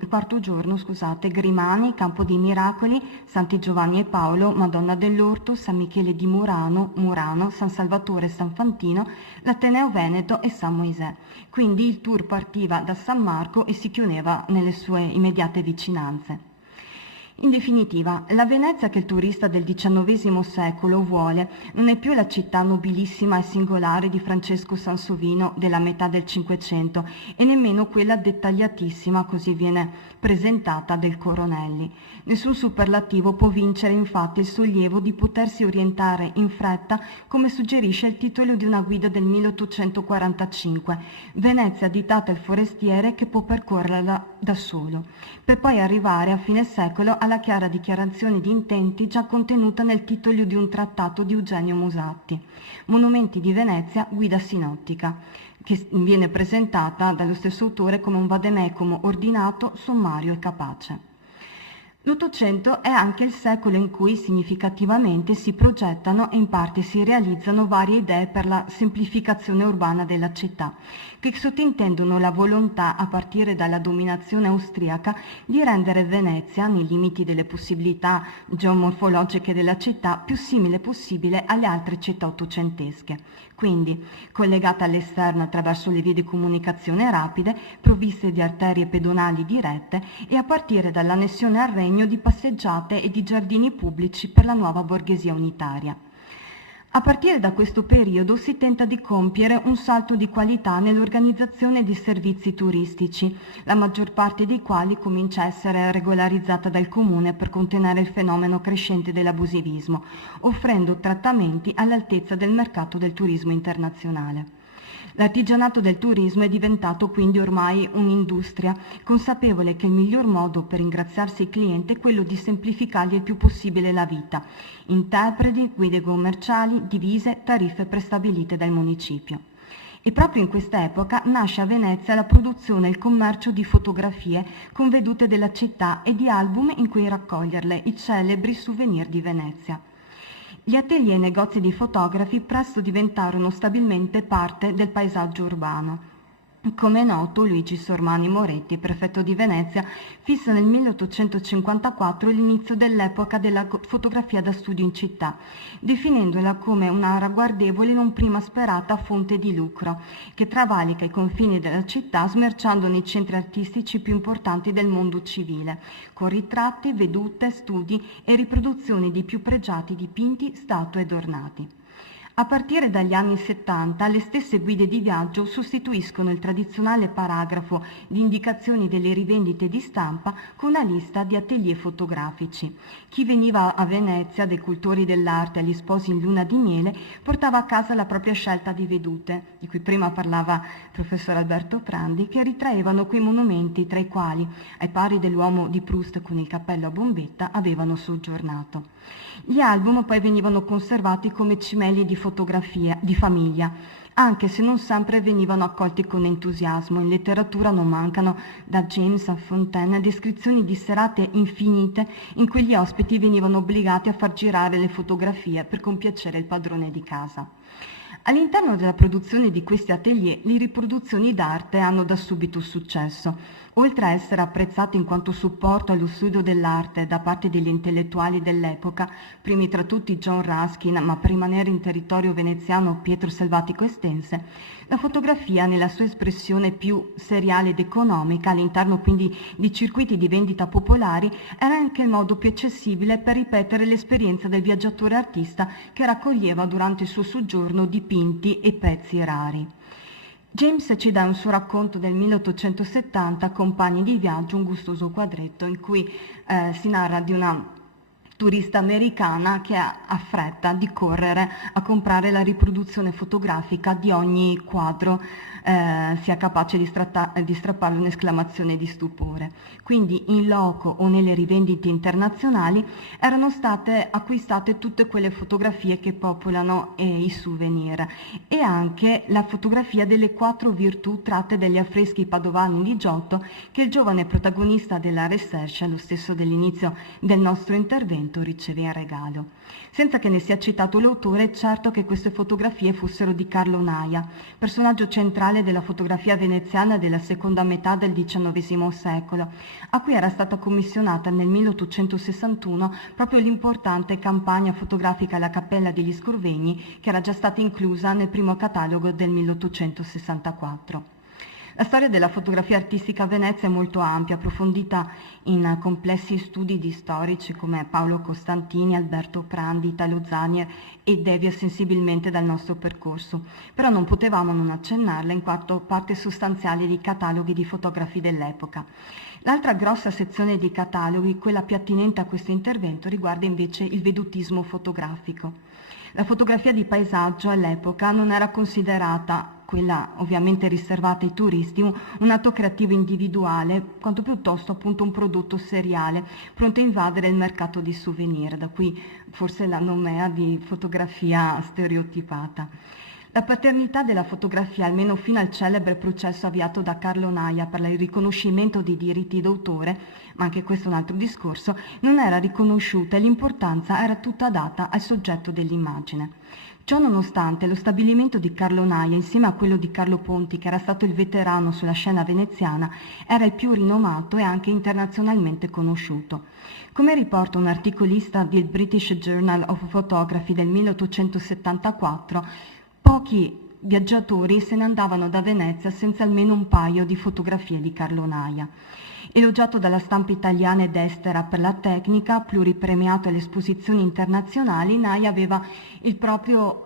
Grimani, Campo dei Miracoli, Santi Giovanni e Paolo, Madonna dell'Orto, San Michele di Murano, San Salvatore e San Fantino, l'Ateneo Veneto e San Moisè. Quindi il tour partiva da San Marco e si chiudeva nelle sue immediate vicinanze. In definitiva, la Venezia che il turista del XIX secolo vuole non è più la città nobilissima e singolare di Francesco Sansovino della metà del Cinquecento e nemmeno quella dettagliatissima, così viene presentata, del Coronelli. Nessun superlativo può vincere infatti il sollievo di potersi orientare in fretta, come suggerisce il titolo di una guida del 1845, Venezia additata il forestiere che può percorrerla da solo, per poi arrivare a fine secolo alla chiara dichiarazione di intenti già contenuta nel titolo di un trattato di Eugenio Musatti, Monumenti di Venezia, guida sinottica, che viene presentata dallo stesso autore come un vademecum ordinato, sommario e capace. L'Ottocento è anche il secolo in cui significativamente si progettano e in parte si realizzano varie idee per la semplificazione urbana della città, che sottintendono la volontà, a partire dalla dominazione austriaca, di rendere Venezia, nei limiti delle possibilità geomorfologiche della città, più simile possibile alle altre città ottocentesche. Quindi, collegata all'esterno attraverso le vie di comunicazione rapide, provviste di arterie pedonali dirette e a partire dall'annessione al regno di passeggiate e di giardini pubblici per la nuova borghesia unitaria. A partire da questo periodo si tenta di compiere un salto di qualità nell'organizzazione di servizi turistici, la maggior parte dei quali comincia a essere regolarizzata dal comune per contenere il fenomeno crescente dell'abusivismo, offrendo trattamenti all'altezza del mercato del turismo internazionale. L'artigianato del turismo è diventato quindi ormai un'industria, consapevole che il miglior modo per ingraziarsi il cliente è quello di semplificargli il più possibile la vita. Interpreti, guide commerciali, divise, tariffe prestabilite dal municipio. E proprio in questa epoca nasce a Venezia la produzione e il commercio di fotografie con vedute della città e di album in cui raccoglierle, i celebri souvenir di Venezia. Gli atelier e negozi di fotografi presto diventarono stabilmente parte del paesaggio urbano. Come è noto, Luigi Sormani Moretti, prefetto di Venezia, fissa nel 1854 l'inizio dell'epoca della fotografia da studio in città, definendola come una ragguardevole e non prima sperata fonte di lucro, che travalica i confini della città smerciando nei centri artistici più importanti del mondo civile, con ritratti, vedute, studi e riproduzioni di più pregiati dipinti, statue ed ornati. A partire dagli anni 70 le stesse guide di viaggio sostituiscono il tradizionale paragrafo di indicazioni delle rivendite di stampa con una lista di atelier fotografici. Chi veniva a Venezia, dai cultori dell'arte agli sposi in luna di miele, portava a casa la propria scelta di vedute, di cui prima parlava il professor Alberto Prandi, che ritraevano quei monumenti tra i quali, ai pari dell'uomo di Proust con il cappello a bombetta, avevano soggiornato. Gli album poi venivano conservati come cimeli di fotografia di famiglia, anche se non sempre venivano accolti con entusiasmo. In letteratura non mancano, da James a Fontaine, descrizioni di serate infinite in cui gli ospiti venivano obbligati a far girare le fotografie per compiacere il padrone di casa. All'interno della produzione di questi atelier, le riproduzioni d'arte hanno da subito successo. Oltre a essere apprezzate in quanto supporto allo studio dell'arte da parte degli intellettuali dell'epoca, primi tra tutti John Ruskin, ma per rimanere in territorio veneziano Pietro Selvatico Estense, la fotografia nella sua espressione più seriale ed economica, all'interno quindi di circuiti di vendita popolari, era anche il modo più accessibile per ripetere l'esperienza del viaggiatore artista che raccoglieva durante il suo soggiorno dipinti e pezzi rari. James ci dà un suo racconto del 1870, Compagni di viaggio, un gustoso quadretto, in cui si narra di una turista americana che ha fretta di correre a comprare la riproduzione fotografica di ogni quadro sia capace di strappare un'esclamazione di stupore. Quindi in loco o nelle rivendite internazionali erano state acquistate tutte quelle fotografie che popolano i souvenir e anche la fotografia delle 4 virtù tratte dagli affreschi padovani di Giotto che il giovane protagonista della research, lo stesso dell'inizio del nostro intervento, riceve in regalo. Senza che ne sia citato l'autore, è certo che queste fotografie fossero di Carlo Naia, personaggio centrale della fotografia veneziana della seconda metà del XIX secolo, a cui era stata commissionata nel 1861 proprio l'importante campagna fotografica La Cappella degli Scrovegni, che era già stata inclusa nel primo catalogo del 1864. La storia della fotografia artistica a Venezia è molto ampia, approfondita in complessi studi di storici come Paolo Costantini, Alberto Prandi, Italo Zanier e devia sensibilmente dal nostro percorso. Però non potevamo non accennarla in quanto parte sostanziale di cataloghi di fotografi dell'epoca. L'altra grossa sezione di cataloghi, quella più attinente a questo intervento, riguarda invece il vedutismo fotografico. La fotografia di paesaggio all'epoca non era considerata, quella ovviamente riservata ai turisti, un atto creativo individuale, quanto piuttosto appunto un prodotto seriale, pronto a invadere il mercato di souvenir, da qui forse la nomea di fotografia stereotipata. La paternità della fotografia, almeno fino al celebre processo avviato da Carlo Naia per il riconoscimento dei diritti d'autore, ma anche questo è un altro discorso, non era riconosciuta e l'importanza era tutta data al soggetto dell'immagine. Ciò nonostante, lo stabilimento di Carlo Naia, insieme a quello di Carlo Ponti, che era stato il veterano sulla scena veneziana, era il più rinomato e anche internazionalmente conosciuto. Come riporta un articolista del British Journal of Photography del 1874, pochi viaggiatori se ne andavano da Venezia senza almeno un paio di fotografie di Carlo Naia. Elogiato dalla stampa italiana ed estera per la tecnica, pluripremiato alle esposizioni internazionali, Naia aveva il proprio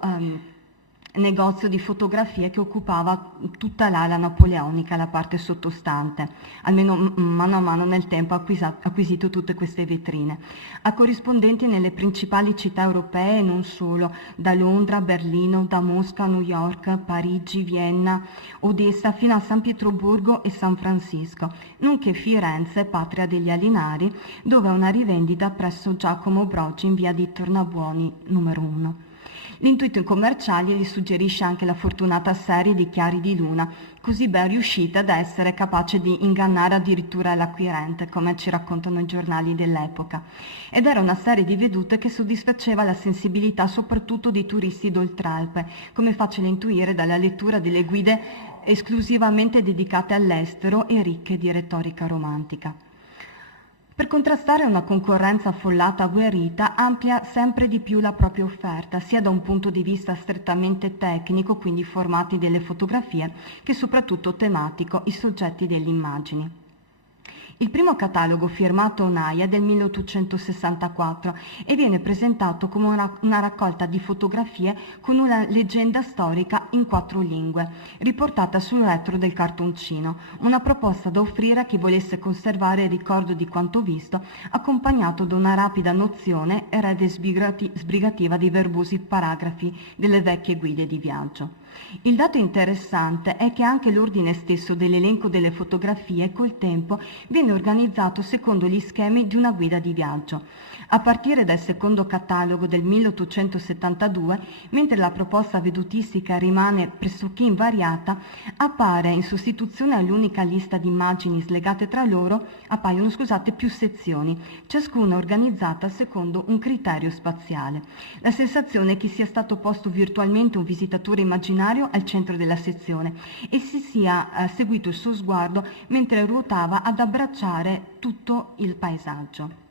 negozio di fotografie che occupava tutta l'ala napoleonica, la parte sottostante. Almeno mano a mano nel tempo ha acquisito tutte queste vetrine. Ha corrispondenti nelle principali città europee e non solo, da Londra, Berlino, da Mosca, New York, Parigi, Vienna, Odessa fino a San Pietroburgo e San Francisco, nonché Firenze, patria degli Alinari, dove è una rivendita presso Giacomo Brogi in via di Tornabuoni numero 1. L'intuito commerciale gli suggerisce anche la fortunata serie di Chiari di Luna, così ben riuscita da essere capace di ingannare addirittura l'acquirente, come ci raccontano i giornali dell'epoca. Ed era una serie di vedute che soddisfaceva la sensibilità soprattutto di turisti d'Oltralpe, come è facile intuire dalla lettura delle guide esclusivamente dedicate all'estero e ricche di retorica romantica. Per contrastare una concorrenza affollata agguerrita, amplia sempre di più la propria offerta, sia da un punto di vista strettamente tecnico, quindi i formati delle fotografie, che soprattutto tematico, i soggetti delle immagini. Il primo catalogo firmato Naia è del 1864 e viene presentato come una raccolta di fotografie con una leggenda storica in 4 lingue, riportata sul retro del cartoncino, una proposta da offrire a chi volesse conservare il ricordo di quanto visto, accompagnato da una rapida nozione erede sbrigativa di verbosi paragrafi delle vecchie guide di viaggio. Il dato interessante è che anche l'ordine stesso dell'elenco delle fotografie col tempo viene organizzato secondo gli schemi di una guida di viaggio. A partire dal secondo catalogo del 1872, mentre la proposta vedutistica rimane pressoché invariata, appare in sostituzione all'unica lista di immagini slegate tra loro, appaiono più sezioni, ciascuna organizzata secondo un criterio spaziale. La sensazione è che sia stato posto virtualmente un visitatore immaginario al centro della sezione e si sia seguito il suo sguardo mentre ruotava ad abbracciare tutto il paesaggio.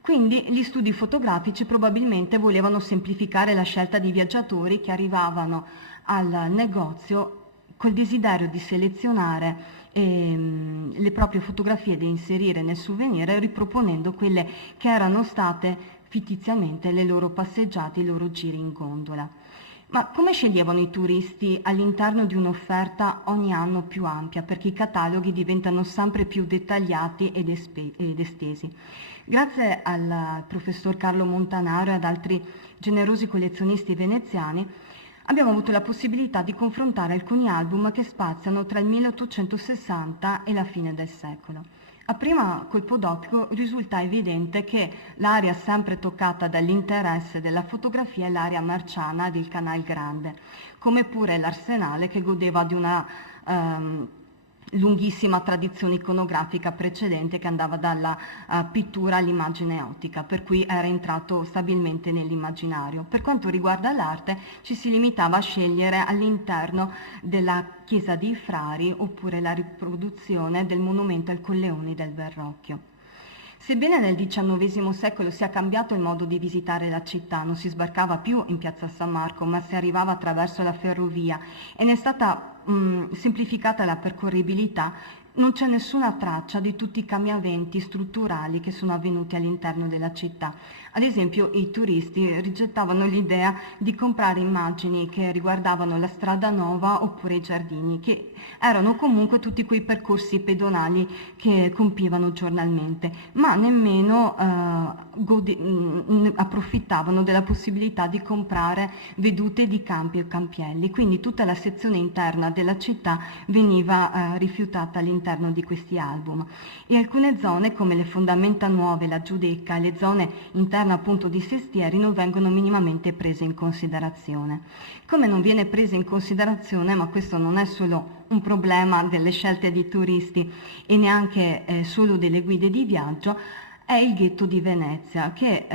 Quindi gli studi fotografici probabilmente volevano semplificare la scelta di viaggiatori che arrivavano al negozio col desiderio di selezionare le proprie fotografie da inserire nel souvenir, riproponendo quelle che erano state fittiziamente le loro passeggiate, i loro giri in gondola. Ma come sceglievano i turisti all'interno di un'offerta ogni anno più ampia, perché i cataloghi diventano sempre più dettagliati ed estesi? Grazie al professor Carlo Montanaro e ad altri generosi collezionisti veneziani, abbiamo avuto la possibilità di confrontare alcuni album che spaziano tra il 1860 e la fine del secolo. A prima colpo d'occhio risulta evidente che l'area sempre toccata dall'interesse della fotografia è l'area marciana del Canal Grande, come pure l'Arsenale, che godeva di una lunghissima tradizione iconografica precedente che andava dalla pittura all'immagine ottica, per cui era entrato stabilmente nell'immaginario. Per quanto riguarda l'arte, ci si limitava a scegliere all'interno della chiesa dei Frari oppure la riproduzione del monumento al Colleoni del Verrocchio. Sebbene nel XIX secolo sia cambiato il modo di visitare la città, non si sbarcava più in piazza San Marco, ma si arrivava attraverso la ferrovia e ne è stata semplificata la percorribilità, non c'è nessuna traccia di tutti i cambiamenti strutturali che sono avvenuti all'interno della città. Ad esempio, i turisti rigettavano l'idea di comprare immagini che riguardavano la strada nuova oppure i giardini, che erano comunque tutti quei percorsi pedonali che compivano giornalmente, ma nemmeno approfittavano della possibilità di comprare vedute di campi e campielli. Quindi tutta la sezione interna della città veniva rifiutata all'interno di questi album. E alcune zone, come le fondamenta nuove, la Giudecca e le zone interne appunto di Sestieri, non vengono minimamente prese in considerazione. Come non viene presa in considerazione, ma questo non è solo un problema delle scelte di turisti e neanche solo delle guide di viaggio, è il ghetto di Venezia, che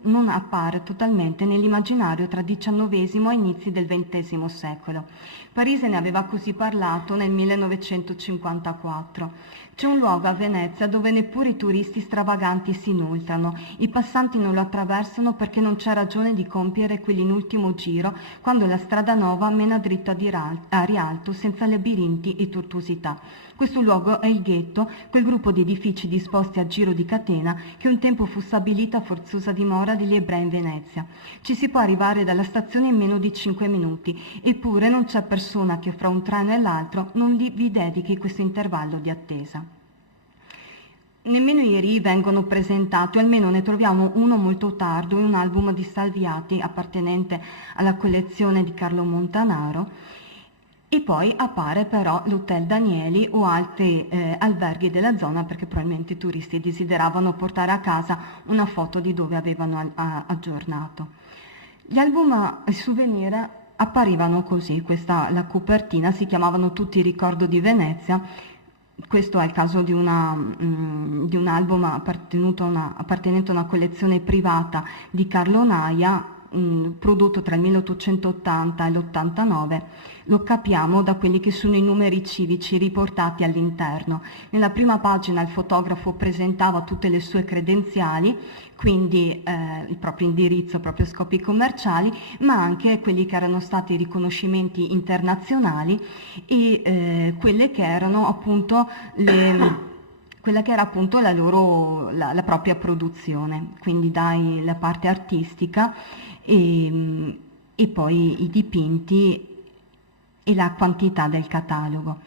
non appare totalmente nell'immaginario tra XIX e inizi del XX secolo. Parise ne aveva così parlato nel 1954. C'è un luogo a Venezia dove neppure i turisti stravaganti si inoltrano, i passanti non lo attraversano perché non c'è ragione di compiere quell'inultimo giro quando la strada nuova mena dritto a rialto senza labirinti e tortuosità. Questo luogo è il ghetto, quel gruppo di edifici disposti a giro di catena che un tempo fu stabilita forzosa dimora degli ebrei in Venezia. Ci si può arrivare dalla stazione in meno di 5 minuti, eppure non c'è persona che fra un treno e l'altro non vi dedichi questo intervallo di attesa. Nemmeno i rii vengono presentati, o almeno ne troviamo uno molto tardo in un album di Salviati appartenente alla collezione di Carlo Montanaro. E poi appare però l'Hotel Danieli o altri alberghi della zona, perché probabilmente i turisti desideravano portare a casa una foto di dove avevano aggiornato. Gli album souvenir apparivano così, la copertina, si chiamavano tutti Ricordo di Venezia. Questo è il caso di un album appartenente a una collezione privata di Carlo Naia, prodotto tra il 1880 e l'89. Lo capiamo da quelli che sono i numeri civici riportati all'interno. Nella prima pagina il fotografo presentava tutte le sue credenziali, quindi il proprio indirizzo, i propri scopi commerciali, ma anche quelli che erano stati i riconoscimenti internazionali e quelle che erano appunto quella che era appunto la propria produzione, quindi la parte artistica e poi i dipinti e la quantità del catalogo.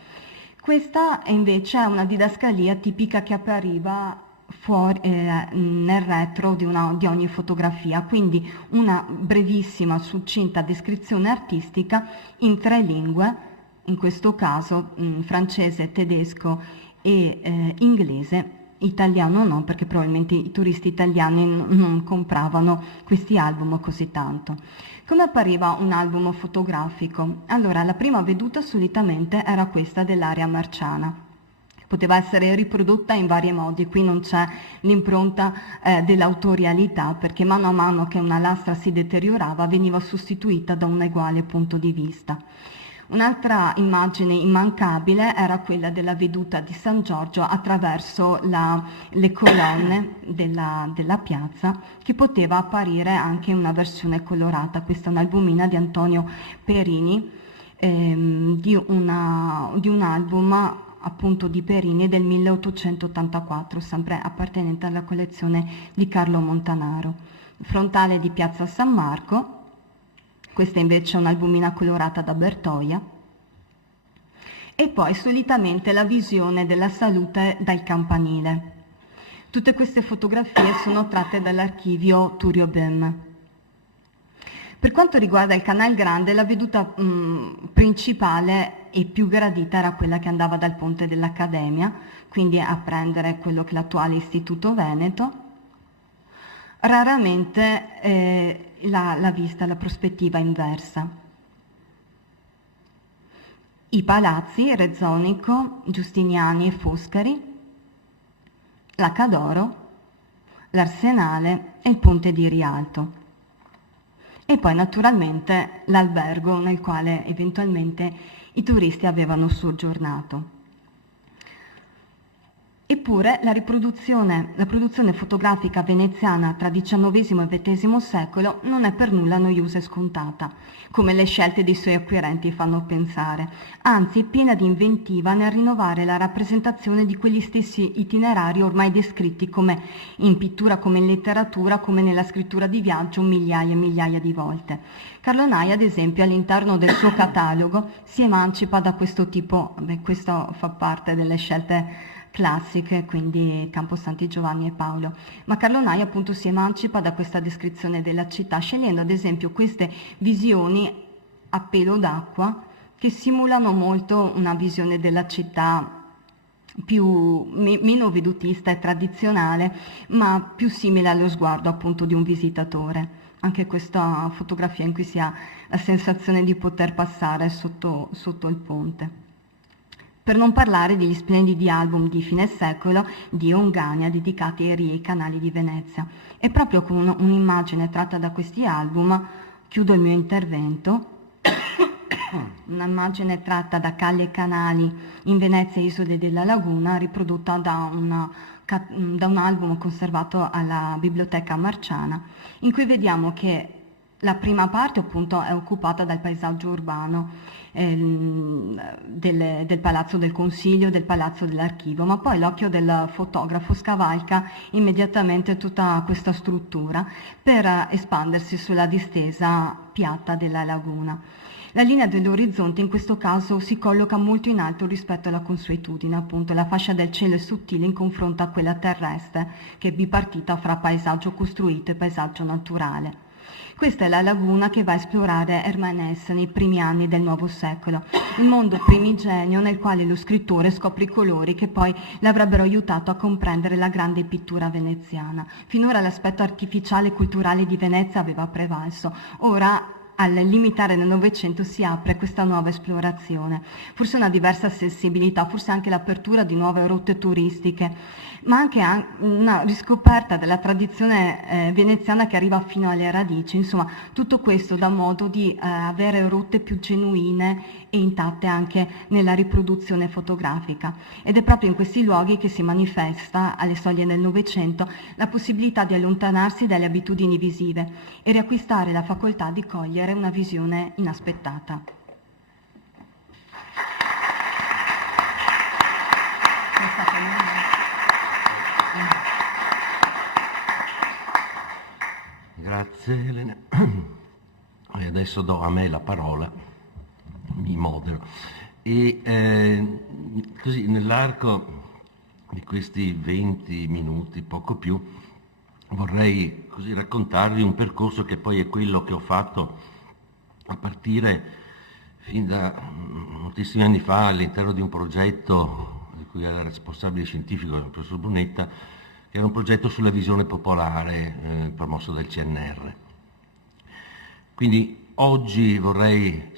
Questa invece è una didascalia tipica che appariva fuori, nel retro di ogni fotografia, quindi una brevissima, succinta descrizione artistica in 3 lingue, in questo caso francese, tedesco e inglese. Italiano no, perché probabilmente i turisti italiani non compravano questi album così tanto. Come appariva un album fotografico? Allora, la prima veduta solitamente era questa dell'area marciana. Poteva essere riprodotta in vari modi, qui non c'è l'impronta dell'autorialità, perché mano a mano che una lastra si deteriorava veniva sostituita da un uguale punto di vista. Un'altra immagine immancabile era quella della veduta di San Giorgio attraverso le colonne della piazza, che poteva apparire anche in una versione colorata. Questa è un'albumina di Antonio Perini, di un album appunto di Perini del 1884, sempre appartenente alla collezione di Carlo Montanaro. Frontale di piazza San Marco, questa invece è un'albumina colorata da Bertoia. E poi solitamente la visione della salute dal campanile. Tutte queste fotografie sono tratte dall'archivio Turio Bem. Per quanto riguarda il Canal Grande, la veduta principale e più gradita era quella che andava dal ponte dell'Accademia, quindi a prendere quello che è l'attuale Istituto Veneto. Raramente la vista, la prospettiva inversa. I palazzi, Rezzonico, Giustiniani e Foscari, la Cadoro, l'Arsenale e il ponte di Rialto. E poi naturalmente l'albergo nel quale eventualmente i turisti avevano soggiornato. Eppure la produzione fotografica veneziana tra XIX e XX secolo non è per nulla noiosa e scontata, come le scelte dei suoi acquirenti fanno pensare, anzi è piena di inventiva nel rinnovare la rappresentazione di quegli stessi itinerari ormai descritti come in pittura, come in letteratura, come nella scrittura di viaggio migliaia e migliaia di volte. Carlo Nai, ad esempio, all'interno del suo catalogo si emancipa da questo tipo, questo fa parte delle scelte classiche, quindi Camposanti, Giovanni e Paolo, ma Carlo Nai appunto si emancipa da questa descrizione della città, scegliendo ad esempio queste visioni a pelo d'acqua che simulano molto una visione della città meno vedutista e tradizionale, ma più simile allo sguardo appunto di un visitatore. Anche questa fotografia in cui si ha la sensazione di poter passare sotto il ponte. Per non parlare degli splendidi album di fine secolo di Ongania dedicati ai rii e canali di Venezia. E proprio con un'immagine tratta da questi album chiudo il mio intervento. Un'immagine tratta da calli e canali in Venezia e isole della Laguna, riprodotta da un album conservato alla Biblioteca Marciana, in cui vediamo che la prima parte appunto è occupata dal paesaggio urbano del Palazzo del Consiglio, del Palazzo dell'Archivio, ma poi l'occhio del fotografo scavalca immediatamente tutta questa struttura per espandersi sulla distesa piatta della laguna. La linea dell'orizzonte in questo caso si colloca molto in alto rispetto alla consuetudine, appunto la fascia del cielo è sottile in confronto a quella terrestre che è bipartita fra paesaggio costruito e paesaggio naturale. Questa è la laguna che va a esplorare Hermann Hesse nei primi anni del nuovo secolo, il mondo primigenio nel quale lo scrittore scopre i colori che poi l'avrebbero aiutato a comprendere la grande pittura veneziana. Finora l'aspetto artificiale e culturale di Venezia aveva prevalso, ora al limitare nel Novecento si apre questa nuova esplorazione, forse una diversa sensibilità, forse anche l'apertura di nuove rotte turistiche, ma anche una riscoperta della tradizione veneziana che arriva fino alle radici. Insomma, tutto questo dà modo di avere rotte più genuine e intatte anche nella riproduzione fotografica. Ed è proprio in questi luoghi che si manifesta, alle soglie del Novecento, la possibilità di allontanarsi dalle abitudini visive e riacquistare la facoltà di cogliere una visione inaspettata. Grazie Elena. E adesso do a me la parola, mi modero. E così nell'arco di questi 20 minuti, poco più, vorrei così raccontarvi un percorso che poi è quello che ho fatto a partire fin da moltissimi anni fa all'interno di un progetto di cui era responsabile scientifico il professor Brunetta, che era un progetto sulla visione popolare promosso dal CNR. Quindi oggi vorrei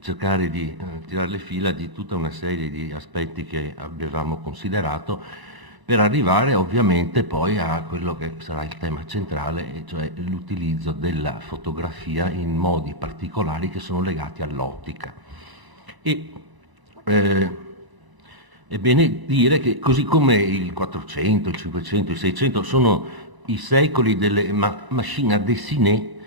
cercare di tirare le fila di tutta una serie di aspetti che avevamo considerato per arrivare ovviamente poi a quello che sarà il tema centrale, e cioè l'utilizzo della fotografia in modi particolari che sono legati all'ottica. E è bene dire che così come il 400, il 500, il 600 sono i secoli delle machine à dessiner,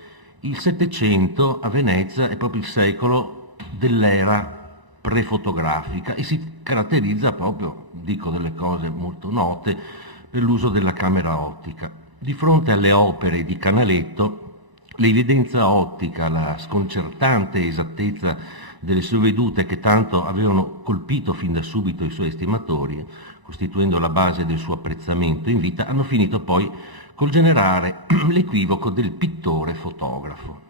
il 700 a Venezia è proprio il secolo dell'era prefotografica e si caratterizza proprio, dico delle cose molto note, per l'uso della camera ottica. Di fronte alle opere di Canaletto, L'evidenza ottica, la sconcertante esattezza delle sue vedute che tanto avevano colpito fin da subito i suoi estimatori, costituendo la base del suo apprezzamento in vita, hanno finito poi col generare l'equivoco del pittore fotografo.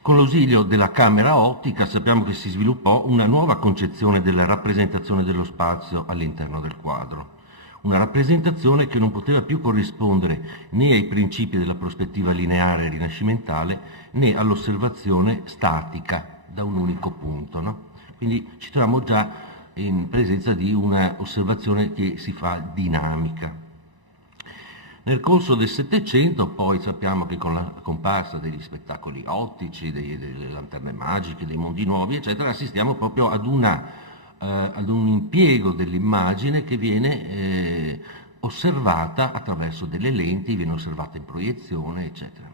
Con l'ausilio della camera ottica sappiamo che si sviluppò una nuova concezione della rappresentazione dello spazio all'interno del quadro. Una rappresentazione che non poteva più corrispondere né ai principi della prospettiva lineare rinascimentale né all'osservazione statica da un unico punto, no? Quindi ci troviamo già in presenza di una osservazione che si fa dinamica. Nel corso del Settecento poi sappiamo che con la comparsa degli spettacoli ottici, delle lanterne magiche, dei mondi nuovi, eccetera, assistiamo proprio ad un impiego dell'immagine che viene osservata attraverso delle lenti, viene osservata in proiezione, eccetera.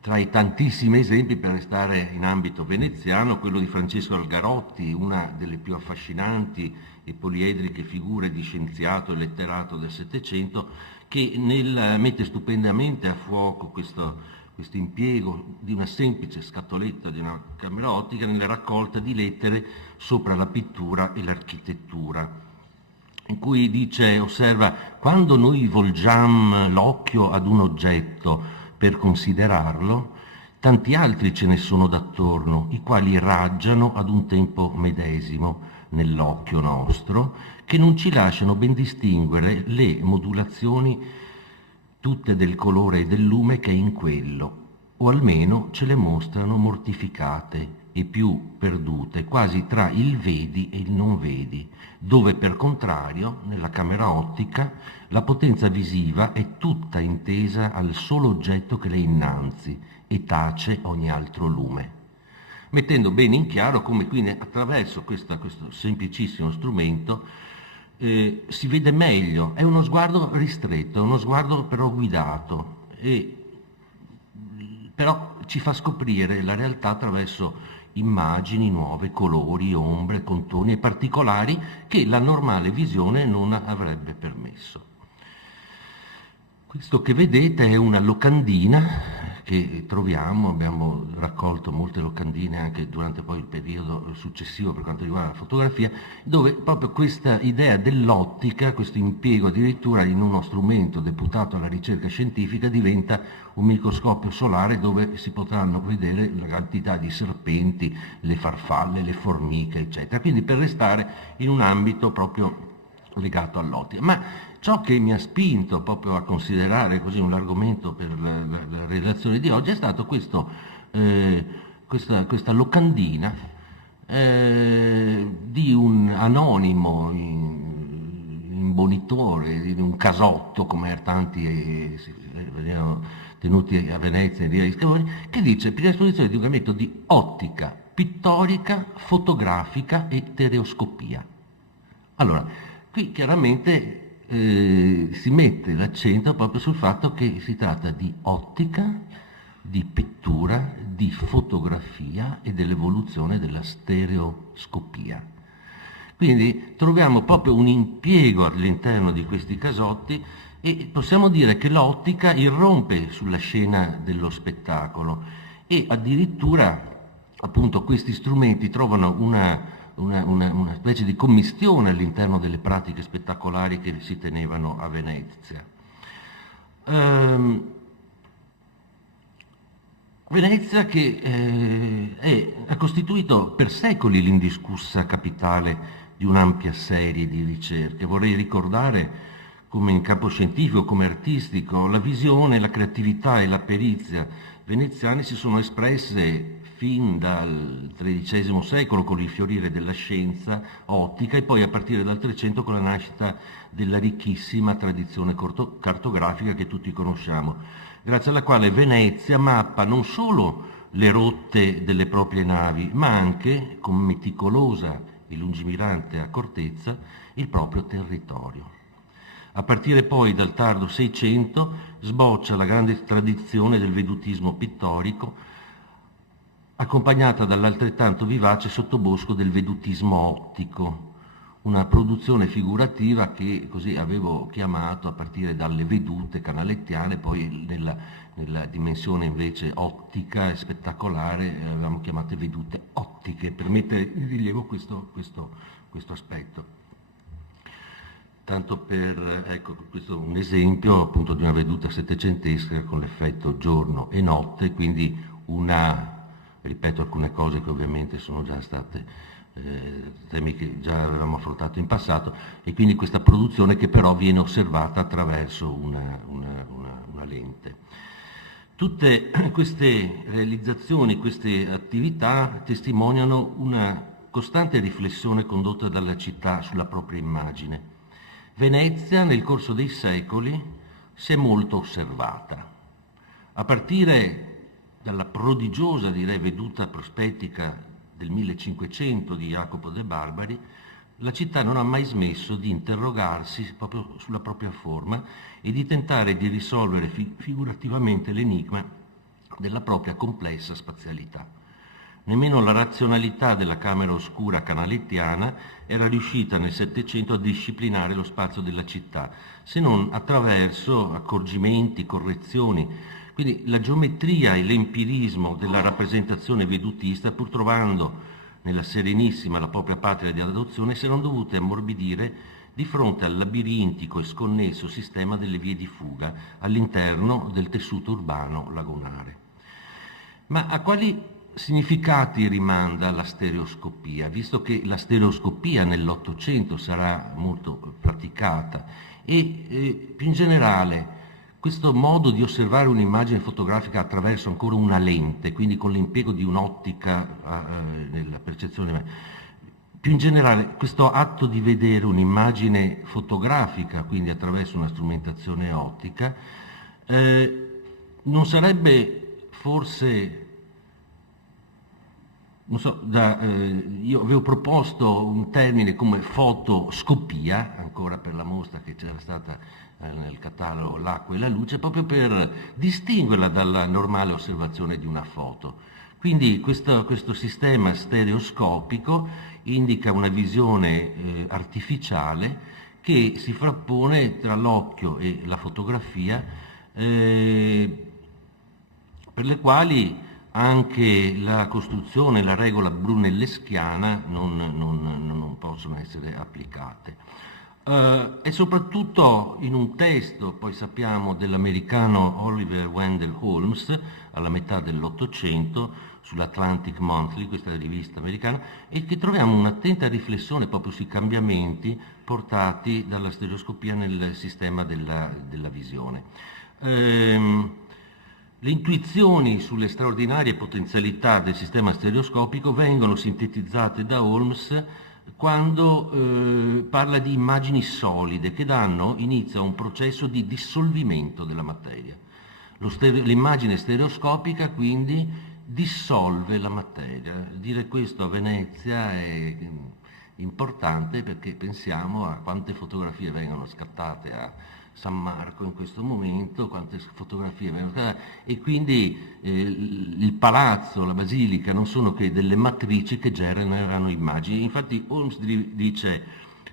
Tra i tantissimi esempi, per restare in ambito veneziano, quello di Francesco Algarotti, una delle più affascinanti e poliedriche figure di scienziato e letterato del Settecento, che mette stupendamente a fuoco questo impiego di una semplice scatoletta di una camera ottica nella raccolta di lettere sopra la pittura e l'architettura, in cui osserva, quando noi volgiamo l'occhio ad un oggetto per considerarlo, tanti altri ce ne sono d'attorno, i quali raggiano ad un tempo medesimo nell'occhio nostro, che non ci lasciano ben distinguere le modulazioni tutte del colore e del lume che è in quello, o almeno ce le mostrano mortificate e più perdute, quasi tra il vedi e il non vedi, dove per contrario, nella camera ottica, la potenza visiva è tutta intesa al solo oggetto che le è innanzi e tace ogni altro lume, mettendo bene in chiaro come quindi attraverso questo semplicissimo strumento si vede meglio, è uno sguardo ristretto, è uno sguardo però guidato, però ci fa scoprire la realtà attraverso immagini nuove, colori, ombre, contorni e particolari che la normale visione non avrebbe permesso. Questo che vedete è una locandina che troviamo, abbiamo raccolto molte locandine anche durante poi il periodo successivo per quanto riguarda la fotografia, dove proprio questa idea dell'ottica, questo impiego addirittura in uno strumento deputato alla ricerca scientifica, diventa un microscopio solare dove si potranno vedere la quantità di serpenti, le farfalle, le formiche, eccetera. Quindi per restare in un ambito proprio legato all'ottica. Ma ciò che mi ha spinto proprio a considerare così un argomento per la relazione di oggi è stato questa locandina di un anonimo imbonitore, di un casotto, come tanti venivano tenuti a Venezia in via di Schiavoni, che dice per l'esposizione di un elemento di ottica, pittorica, fotografica e stereoscopia. Allora, qui chiaramente si mette l'accento proprio sul fatto che si tratta di ottica, di pittura, di fotografia e dell'evoluzione della stereoscopia. Quindi troviamo proprio un impiego all'interno di questi casotti e possiamo dire che l'ottica irrompe sulla scena dello spettacolo e addirittura appunto questi strumenti trovano una specie di commistione all'interno delle pratiche spettacolari che si tenevano a Venezia. Venezia che ha costituito per secoli l'indiscussa capitale di un'ampia serie di ricerche. Vorrei ricordare come in campo scientifico, come artistico, la visione, la creatività e la perizia veneziane si sono espresse fin dal XIII secolo con il fiorire della scienza ottica e poi a partire dal Trecento con la nascita della ricchissima tradizione cartografica che tutti conosciamo, grazie alla quale Venezia mappa non solo le rotte delle proprie navi, ma anche, con meticolosa e lungimirante accortezza, il proprio territorio. A partire poi dal tardo Seicento sboccia la grande tradizione del vedutismo pittorico, accompagnata dall'altrettanto vivace sottobosco del vedutismo ottico, una produzione figurativa che così avevo chiamato a partire dalle vedute canalettiane, poi nella dimensione invece ottica e spettacolare avevamo chiamate vedute ottiche, per mettere in rilievo questo aspetto. Tanto per, ecco, questo è un esempio appunto di una veduta settecentesca con l'effetto giorno e notte, quindi ripeto alcune cose che ovviamente sono già state temi che già avevamo affrontato in passato, e quindi questa produzione che però viene osservata attraverso una lente. Tutte queste realizzazioni, queste attività testimoniano una costante riflessione condotta dalla città sulla propria immagine. Venezia nel corso dei secoli si è molto osservata, a partire dalla prodigiosa, direi, veduta prospettica del 1500 di Jacopo de Barbari. La città non ha mai smesso di interrogarsi proprio sulla propria forma e di tentare di risolvere figurativamente l'enigma della propria complessa spazialità. Nemmeno la razionalità della camera oscura canalettiana era riuscita nel Settecento a disciplinare lo spazio della città, se non attraverso accorgimenti, correzioni. Quindi la geometria e l'empirismo della rappresentazione vedutista, pur trovando nella Serenissima la propria patria di adozione, si erano dovute ammorbidire di fronte al labirintico e sconnesso sistema delle vie di fuga all'interno del tessuto urbano lagunare. Ma a quali significati rimanda la stereoscopia, visto che la stereoscopia nell'Ottocento sarà molto praticata e più in generale questo modo di osservare un'immagine fotografica attraverso ancora una lente, quindi con l'impiego di un'ottica nella percezione, più in generale questo atto di vedere un'immagine fotografica, quindi attraverso una strumentazione ottica, non sarebbe forse, non so, io avevo proposto un termine come fotoscopia, ancora per la mostra che c'era stata nel catalogo L'acqua e la luce, proprio per distinguerla dalla normale osservazione di una foto. Quindi questo sistema stereoscopico indica una visione artificiale che si frappone tra l'occhio e la fotografia, per le quali anche la costruzione, la regola brunelleschiana non possono essere applicate. E soprattutto in un testo, poi sappiamo, dell'americano Oliver Wendell Holmes, alla metà dell'Ottocento, sull'Atlantic Monthly, questa rivista americana, e che troviamo un'attenta riflessione proprio sui cambiamenti portati dalla stereoscopia nel sistema della visione. Le intuizioni sulle straordinarie potenzialità del sistema stereoscopico vengono sintetizzate da Holmes quando parla di immagini solide che danno inizio a un processo di dissolvimento della materia. L'immagine stereoscopica quindi dissolve la materia. Dire questo a Venezia è importante perché pensiamo a quante fotografie vengono scattate a San Marco in questo momento, quante fotografie vengono scattate, e quindi il palazzo, la basilica non sono che delle matrici che generano immagini. Infatti Holmes dice: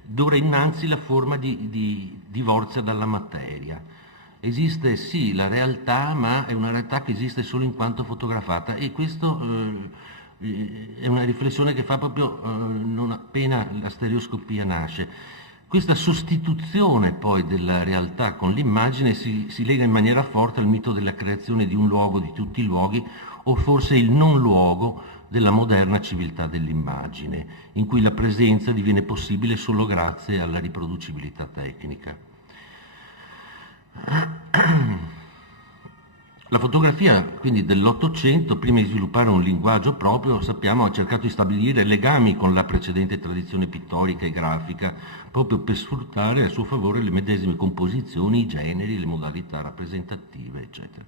d'ora innanzi la forma divorzia dalla materia. Esiste sì la realtà, ma è una realtà che esiste solo in quanto fotografata, e questo è una riflessione che fa proprio non appena la stereoscopia nasce. Questa sostituzione poi della realtà con l'immagine si lega in maniera forte al mito della creazione di un luogo di tutti i luoghi, o forse il non luogo della moderna civiltà dell'immagine, in cui la presenza diviene possibile solo grazie alla riproducibilità tecnica. La fotografia quindi dell'Ottocento, prima di sviluppare un linguaggio proprio, sappiamo, ha cercato di stabilire legami con la precedente tradizione pittorica e grafica, proprio per sfruttare a suo favore le medesime composizioni, i generi, le modalità rappresentative, eccetera.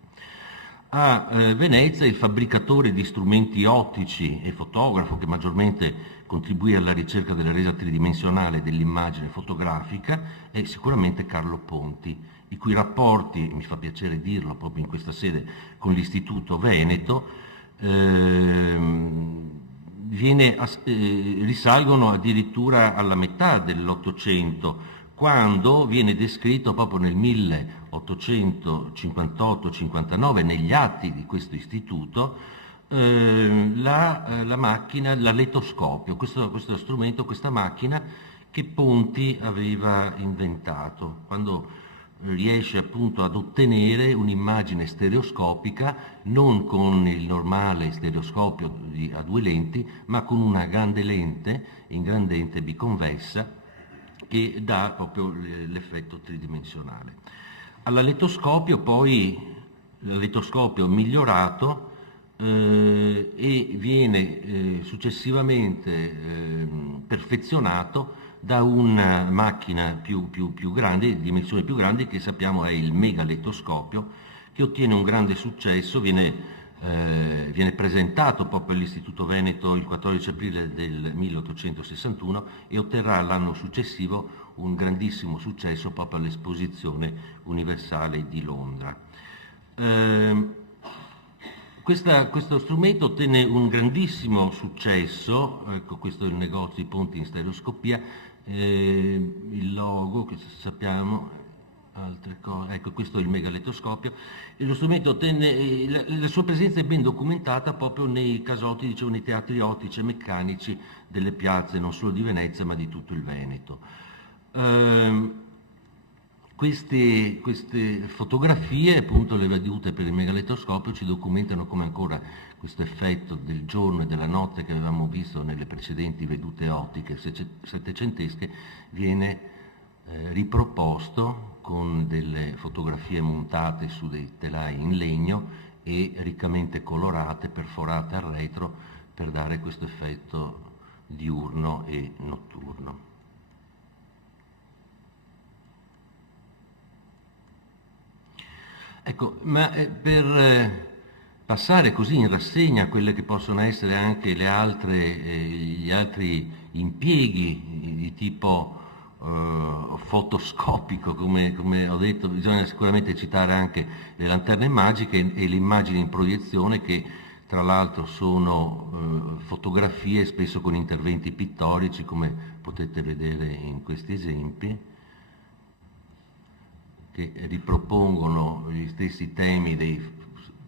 A Venezia il fabbricatore di strumenti ottici e fotografo che maggiormente contribuì alla ricerca della resa tridimensionale dell'immagine fotografica è sicuramente Carlo Ponti, i cui rapporti, mi fa piacere dirlo proprio in questa sede, con l'Istituto Veneto risalgono addirittura alla metà dell'Ottocento, quando viene descritto proprio nel 1858-59 negli atti di questo istituto la macchina, l'aletoscopio, questo strumento, questa macchina che Ponti aveva inventato, quando riesce appunto ad ottenere un'immagine stereoscopica non con il normale stereoscopio a due lenti, ma con una grande lente ingrandente biconvessa che dà proprio l'effetto tridimensionale. All'aletoscopio poi, l'aletoscopio migliorato e viene successivamente perfezionato da una macchina più grande, di dimensioni più grandi, che sappiamo è il megaletoscopio, che ottiene un grande successo, viene presentato proprio all'Istituto Veneto il 14 aprile del 1861 e otterrà l'anno successivo un grandissimo successo proprio all'Esposizione Universale di Londra. Questo strumento ottenne un grandissimo successo, ecco, questo è il negozio di Ponti in stereoscopia, il logo che sappiamo, altre cose, ecco, questo è il megaletoscopio, e lo strumento ottenne, la sua presenza è ben documentata proprio nei casotti, dicevo, nei teatri ottici e meccanici delle piazze non solo di Venezia ma di tutto il Veneto. Queste fotografie, appunto le vedute per il megaletoscopio, ci documentano come ancora questo effetto del giorno e della notte che avevamo visto nelle precedenti vedute ottiche settecentesche viene riproposto con delle fotografie montate su dei telai in legno e riccamente colorate, perforate al retro, per dare questo effetto diurno e notturno. Ecco, ma per passare così in rassegna quelle che possono essere anche gli altri impieghi di tipo fotoscopico, come ho detto, bisogna sicuramente citare anche le lanterne magiche e le immagini in proiezione, che tra l'altro sono fotografie spesso con interventi pittorici, come potete vedere in questi esempi, che ripropongono gli stessi temi dei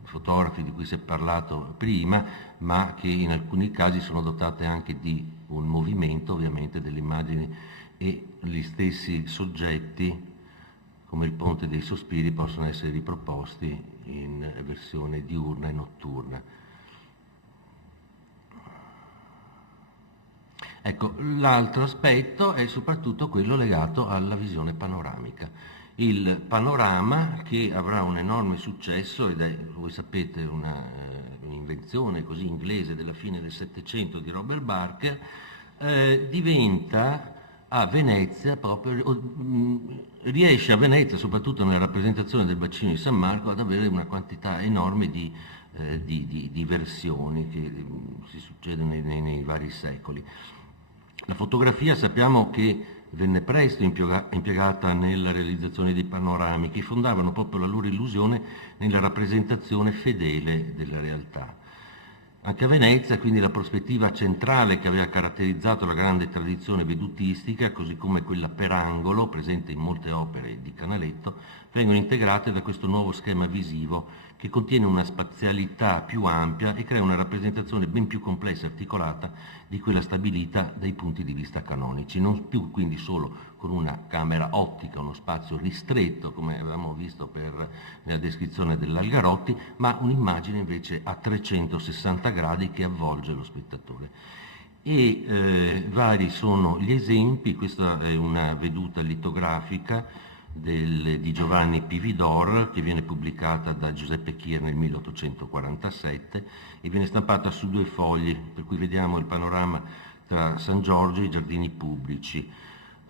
fotografi di cui si è parlato prima, ma che in alcuni casi sono dotate anche di un movimento, ovviamente, delle immagini, e gli stessi soggetti, come il Ponte dei Sospiri, possono essere riproposti in versione diurna e notturna. Ecco, l'altro aspetto è soprattutto quello legato alla visione panoramica. Il panorama, che avrà un enorme successo, ed è, voi sapete, un'invenzione così inglese della fine del Settecento di Robert Barker, diventa a Venezia riesce a Venezia, soprattutto nella rappresentazione del bacino di San Marco, ad avere una quantità enorme di versioni che si succedono nei vari secoli. La fotografia sappiamo che venne presto impiegata nella realizzazione di panorami che fondavano proprio la loro illusione nella rappresentazione fedele della realtà. Anche a Venezia, quindi, la prospettiva centrale che aveva caratterizzato la grande tradizione vedutistica, così come quella per angolo, presente in molte opere di Canaletto, vengono integrate da questo nuovo schema visivo che contiene una spazialità più ampia e crea una rappresentazione ben più complessa e articolata di quella stabilita dai punti di vista canonici, non più quindi solo con una camera ottica, uno spazio ristretto, come avevamo visto nella descrizione dell'Algarotti, ma un'immagine invece a 360 gradi che avvolge lo spettatore. E vari sono gli esempi. Questa è una veduta litografica di Giovanni Pividor, che viene pubblicata da Giuseppe Chier nel 1847 e viene stampata su 2 fogli, per cui vediamo il panorama tra San Giorgio e i giardini pubblici.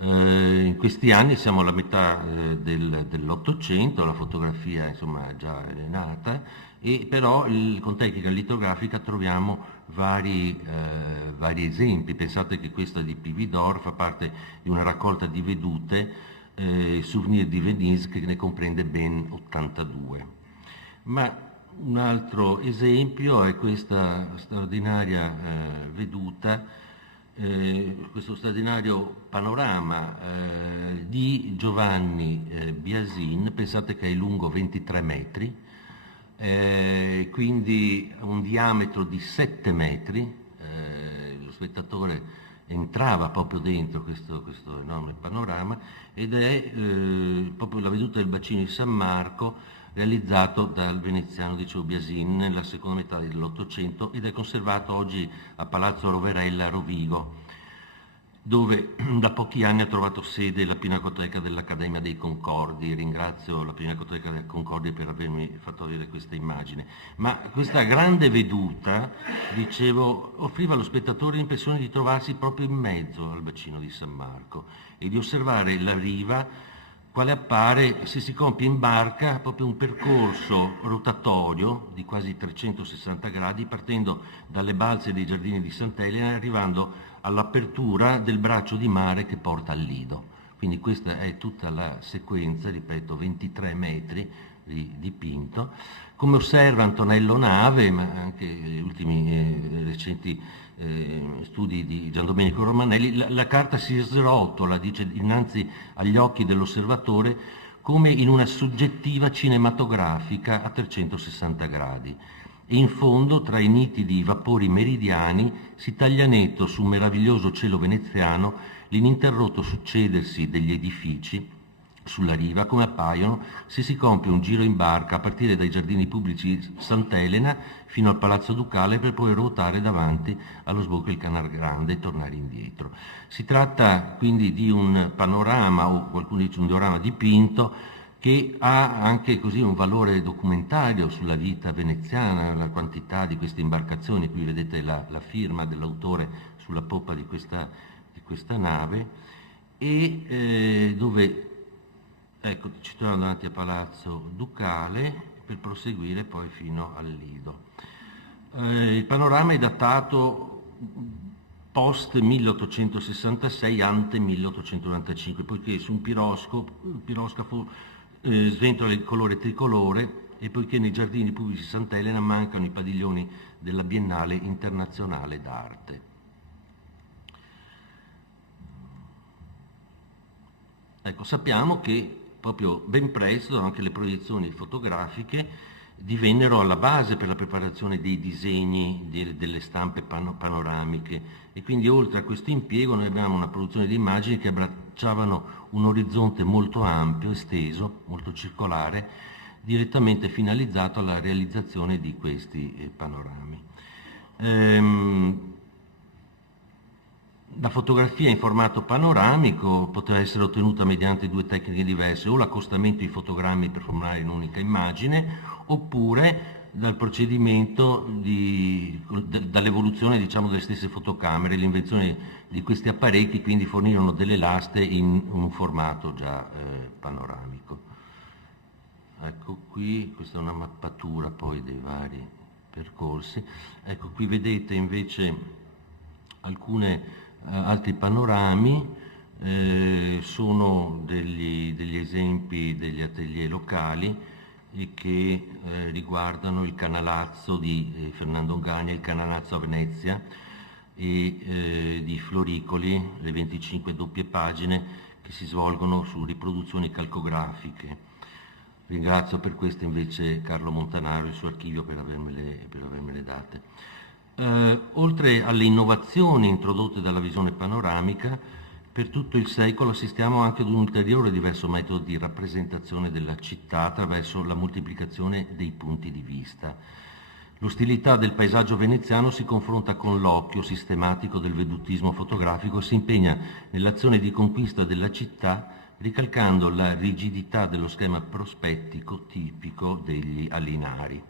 In questi anni siamo alla metà dell'Ottocento, la fotografia insomma già è nata, e però con tecnica litografica troviamo vari esempi. Pensate che questa di Pividor fa parte di una raccolta di vedute, Souvenir di Venise, che ne comprende ben 82. Ma Un altro esempio è questa straordinaria veduta, questo straordinario panorama di Giovanni Biasin. Pensate che è lungo 23 metri, quindi un diametro di 7 metri. Lo spettatore entrava proprio dentro questo enorme panorama, ed è proprio la veduta del bacino di San Marco, realizzato dal veneziano, dicevo, Biasin nella seconda metà dell'Ottocento, ed è conservato oggi a Palazzo Roverella a Rovigo, dove da pochi anni ha trovato sede la Pinacoteca dell'Accademia dei Concordi. Ringrazio la Pinacoteca dei Concordi per avermi fatto vedere questa immagine. Ma questa grande veduta, dicevo, offriva allo spettatore l'impressione di trovarsi proprio in mezzo al bacino di San Marco e di osservare la riva, quale appare se si compie in barca proprio un percorso rotatorio di quasi 360 gradi, partendo dalle balze dei giardini di Sant'Elena e arrivando all'apertura del braccio di mare che porta al Lido. Quindi questa è tutta la sequenza, ripeto, 23 metri di dipinto. Come osserva Antonello Nave, ma anche gli ultimi recenti studi di Gian Domenico Romanelli, la carta si srotola, dice, innanzi agli occhi dell'osservatore come in una soggettiva cinematografica a 360 gradi. E in fondo, tra i nitidi vapori meridiani, si taglia netto su un meraviglioso cielo veneziano l'ininterrotto succedersi degli edifici sulla riva, come appaiono se si compie un giro in barca a partire dai giardini pubblici di Sant'Elena fino al Palazzo Ducale, per poi ruotare davanti allo sbocco del Canal Grande e tornare indietro. Si tratta quindi di un panorama, o qualcuno dice un diorama dipinto, che ha anche così un valore documentario sulla vita veneziana, la quantità di queste imbarcazioni. Qui vedete la firma dell'autore sulla poppa di questa nave, e dove, ecco, ci troviamo davanti a Palazzo Ducale per proseguire poi fino al Lido. Il panorama è datato post 1866, ante 1895, poiché su un piroscafo sventola il colore tricolore, e poiché nei giardini pubblici di Sant'Elena mancano i padiglioni della Biennale Internazionale d'Arte. Ecco, sappiamo che proprio ben presto anche le proiezioni fotografiche divennero alla base per la preparazione dei disegni delle stampe panoramiche, e quindi oltre a questo impiego noi abbiamo una produzione di immagini che abbracciavano un orizzonte molto ampio, esteso, molto circolare, direttamente finalizzato alla realizzazione di questi panorami. La fotografia in formato panoramico poteva essere ottenuta mediante due tecniche diverse: o l'accostamento di fotogrammi per formare un'unica immagine, oppure dal procedimento dall'evoluzione, diciamo, delle stesse fotocamere. L'invenzione di questi apparecchi quindi fornirono delle lastre in un formato già panoramico. Ecco qui, questa è una mappatura poi dei vari percorsi. Ecco qui vedete invece altri panorami, sono degli esempi degli atelier locali che riguardano il Canalazzo di Fernando Gagna, il Canalazzo a Venezia, e di Floricoli, le 25 doppie pagine che si svolgono su riproduzioni calcografiche. Ringrazio per questo invece Carlo Montanaro e il suo archivio per avermele date. Oltre alle innovazioni introdotte dalla visione panoramica, per tutto il secolo assistiamo anche ad un ulteriore diverso metodo di rappresentazione della città attraverso la moltiplicazione dei punti di vista. L'ostilità del paesaggio veneziano si confronta con l'occhio sistematico del vedutismo fotografico e si impegna nell'azione di conquista della città, ricalcando la rigidità dello schema prospettico tipico degli Alinari.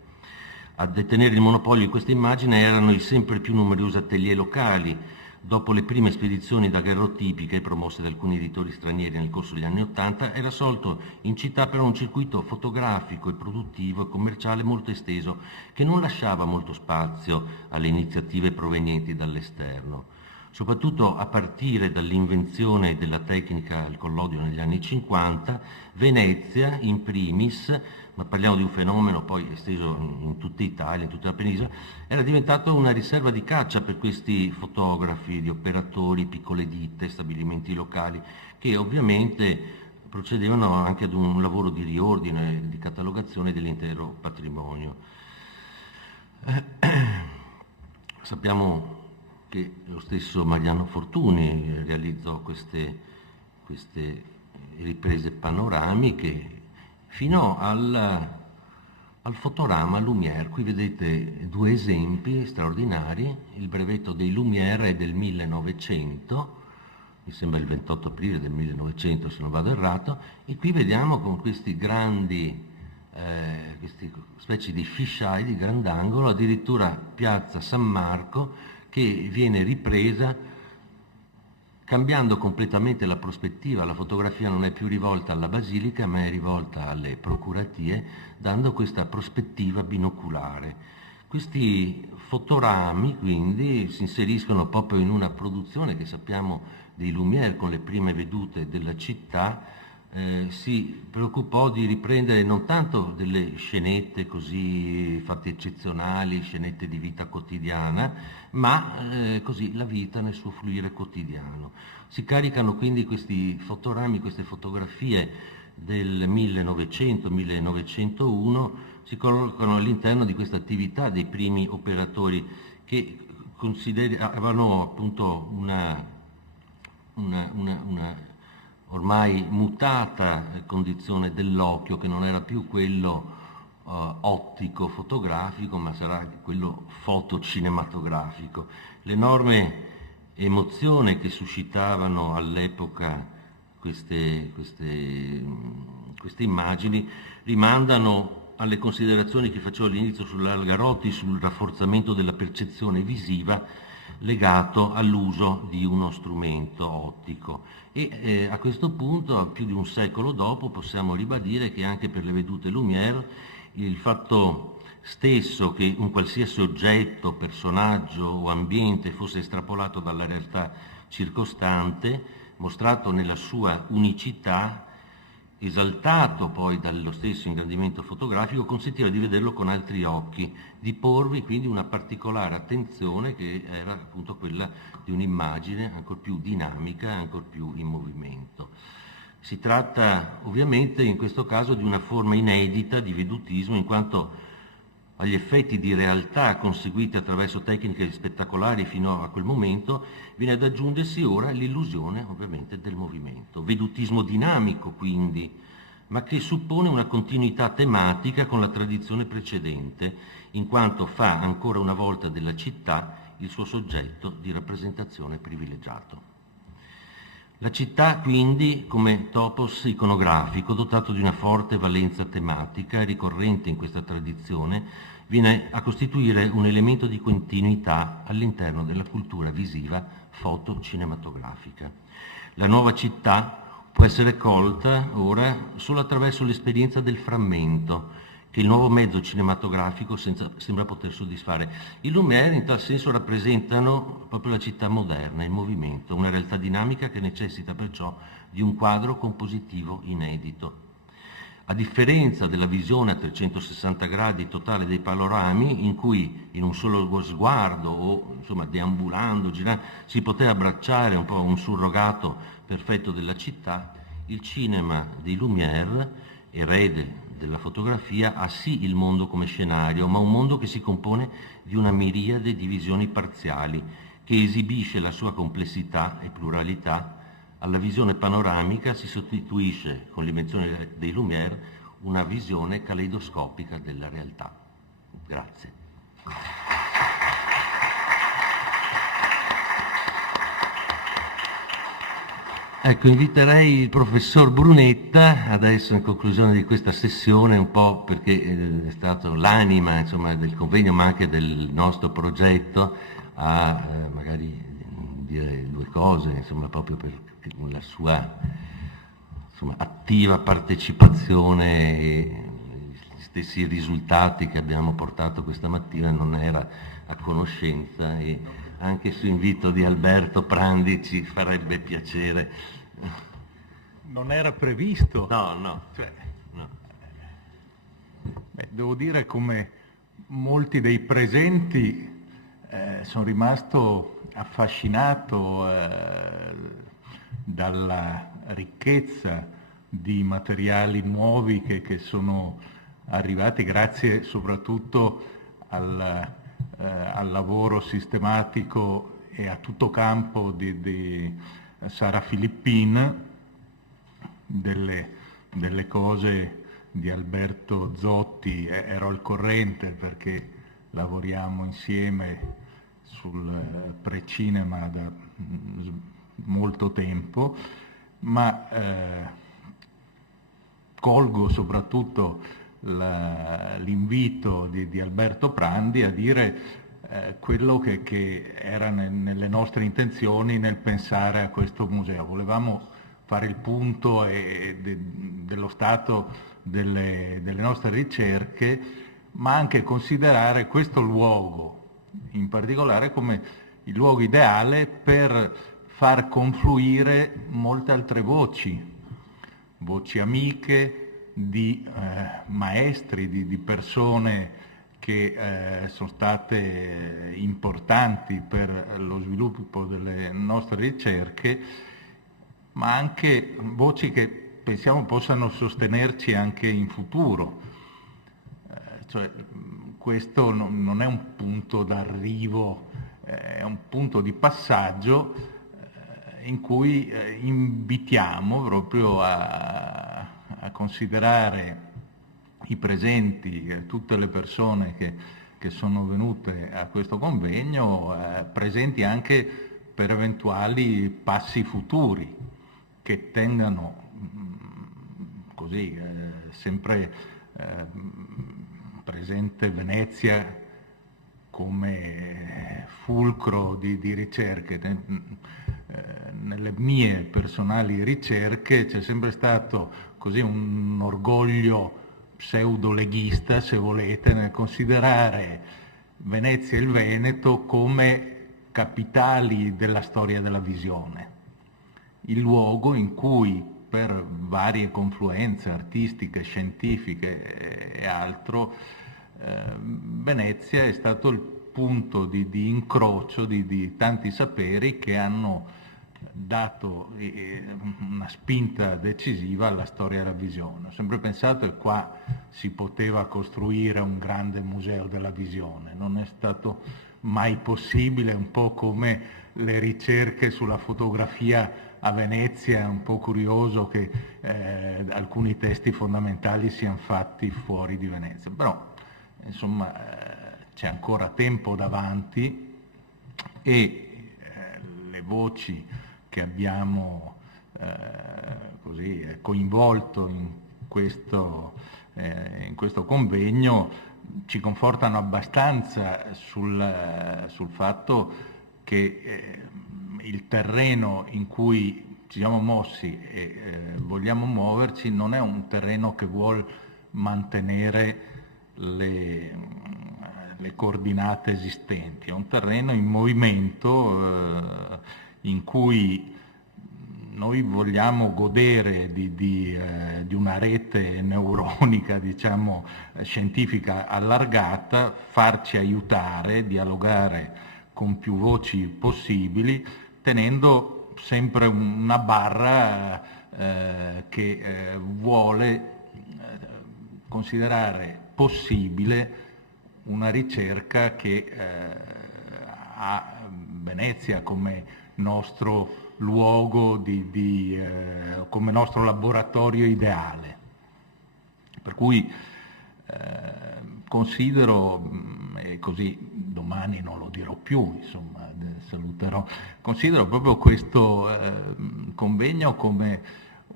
A detenere il monopolio di questa immagine erano i sempre più numerosi atelier locali. Dopo le prime spedizioni daguerrotipiche promosse da alcuni editori stranieri nel corso degli anni '80, era sorto in città però un circuito fotografico e produttivo e commerciale molto esteso, che non lasciava molto spazio alle iniziative provenienti dall'esterno. soprattutto a partire dall'invenzione della tecnica al collodio negli anni 50, Venezia in primis, ma parliamo di un fenomeno poi esteso in tutta Italia, in tutta la penisola, era diventato una riserva di caccia per questi fotografi, di operatori, piccole ditte, stabilimenti locali, che ovviamente procedevano anche ad un lavoro di riordine, di catalogazione dell'intero patrimonio. Sappiamo che lo stesso Mariano Fortuny realizzò queste riprese panoramiche fino al fotorama Lumière. Qui vedete due esempi straordinari. Il brevetto dei Lumière è del 1900, mi sembra il 28 aprile del 1900 se non vado errato, e qui vediamo con questi grandi, queste specie di fisheye di grandangolo, addirittura piazza San Marco, che viene ripresa cambiando completamente la prospettiva. La fotografia non è più rivolta alla basilica, ma è rivolta alle procuratie, dando questa prospettiva binoculare. Questi fotorami quindi si inseriscono proprio in una produzione che sappiamo dei Lumière, con le prime vedute della città. Si preoccupò di riprendere non tanto delle scenette così fatte eccezionali, scenette di vita quotidiana, ma così la vita nel suo fluire quotidiano. Si caricano quindi questi fotorami, queste fotografie del 1900-1901, si collocano all'interno di questa attività dei primi operatori che avevano appunto una ormai mutata condizione dell'occhio, che non era più quello ottico fotografico, ma sarà quello fotocinematografico. L'enorme emozione che suscitavano all'epoca queste immagini rimandano alle considerazioni che facevo all'inizio sull'Algarotti, sul rafforzamento della percezione visiva legato all'uso di uno strumento ottico. E a questo punto, più di un secolo dopo, possiamo ribadire che anche per le vedute Lumière il fatto stesso che un qualsiasi oggetto, personaggio o ambiente fosse estrapolato dalla realtà circostante, mostrato nella sua unicità, esaltato poi dallo stesso ingrandimento fotografico, consentiva di vederlo con altri occhi, di porvi quindi una particolare attenzione che era appunto quella di un'immagine ancor più dinamica, ancor più in movimento. Si tratta ovviamente in questo caso di una forma inedita di vedutismo, in quanto agli effetti di realtà conseguiti attraverso tecniche spettacolari fino a quel momento viene ad aggiungersi ora l'illusione ovviamente del movimento. Vedutismo dinamico quindi, ma che suppone una continuità tematica con la tradizione precedente, in quanto fa ancora una volta della città il suo soggetto di rappresentazione privilegiato. La città quindi come topos iconografico, dotato di una forte valenza tematica, ricorrente in questa tradizione, viene a costituire un elemento di continuità all'interno della cultura visiva fotocinematografica. La nuova città può essere colta ora solo attraverso l'esperienza del frammento, che il nuovo mezzo cinematografico sembra poter soddisfare. I Lumière in tal senso rappresentano proprio la città moderna, il movimento, una realtà dinamica che necessita perciò di un quadro compositivo inedito. A differenza della visione a 360 gradi totale dei panorami, in cui in un solo sguardo o insomma deambulando, girando, si poteva abbracciare un po' un surrogato perfetto della città, il cinema dei Lumière, erede della fotografia, ha sì il mondo come scenario, ma un mondo che si compone di una miriade di visioni parziali, che esibisce la sua complessità e pluralità. Alla visione panoramica si sostituisce, con l'invenzione dei Lumière, una visione caleidoscopica della realtà. Grazie. Ecco, inviterei il professor Brunetta adesso in conclusione di questa sessione, un po' perché è stato l'anima insomma, del convegno ma anche del nostro progetto, a magari dire due cose, insomma, proprio per la sua attiva partecipazione e gli stessi risultati che abbiamo portato questa mattina non era a conoscenza e anche su invito di Alberto Prandi ci farebbe piacere. Non era previsto. No. Devo dire, come molti dei presenti, sono rimasto affascinato dalla ricchezza di materiali nuovi che sono arrivati, grazie soprattutto al lavoro sistematico e a tutto campo di Sara Filippin, delle cose di Alberto Zotti. Ero al corrente perché lavoriamo insieme sul precinema da molto tempo, ma colgo soprattutto l'invito di Alberto Prandi a dire quello che era nelle nostre intenzioni nel pensare a questo museo. Volevamo fare il punto dello stato delle nostre ricerche, ma anche considerare questo luogo in particolare come il luogo ideale per far confluire molte altre voci amiche di maestri, di persone che sono state importanti per lo sviluppo delle nostre ricerche, ma anche voci che pensiamo possano sostenerci anche in futuro. Questo non è un punto d'arrivo, è un punto di passaggio in cui invitiamo proprio a considerare i presenti, tutte le persone che sono venute a questo convegno, presenti anche per eventuali passi futuri che tengano così sempre presente Venezia come fulcro di ricerche. Nelle mie personali ricerche c'è sempre stato così un orgoglio pseudo-leghista, se volete, nel considerare Venezia e il Veneto come capitali della storia della visione, il luogo in cui per varie confluenze artistiche, scientifiche e altro, Venezia è stato il punto di incrocio di tanti saperi che hanno dato una spinta decisiva alla storia della visione. Ho sempre pensato che qua si poteva costruire un grande museo della visione, non è stato mai possibile, un po' come le ricerche sulla fotografia a Venezia. È un po' curioso che alcuni testi fondamentali siano fatti fuori di Venezia, però insomma c'è ancora tempo davanti e le voci che abbiamo così coinvolto in questo convegno ci confortano abbastanza sul fatto che il terreno in cui ci siamo mossi e vogliamo muoverci non è un terreno che vuol mantenere le coordinate esistenti, è un terreno in movimento in cui noi vogliamo godere di una rete neuronica, diciamo, scientifica allargata, farci aiutare, dialogare con più voci possibili, tenendo sempre una barra che vuole considerare possibile una ricerca che ha Venezia come nostro luogo, come nostro laboratorio ideale. Per cui considero, e così domani non lo dirò più, insomma, saluterò, considero proprio questo convegno come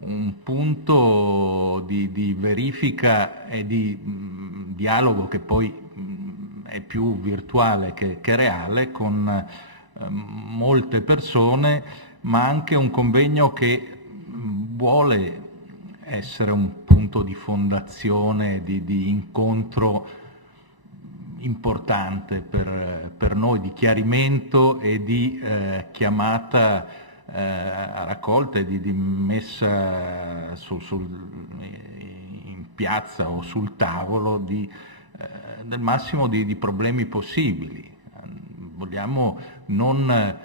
un punto di verifica e di dialogo che poi è più virtuale che reale con molte persone, ma anche un convegno che vuole essere un punto di fondazione, di incontro importante per noi di chiarimento e di chiamata a raccolta e di messa in piazza o sul tavolo del massimo di problemi possibili. Vogliamo non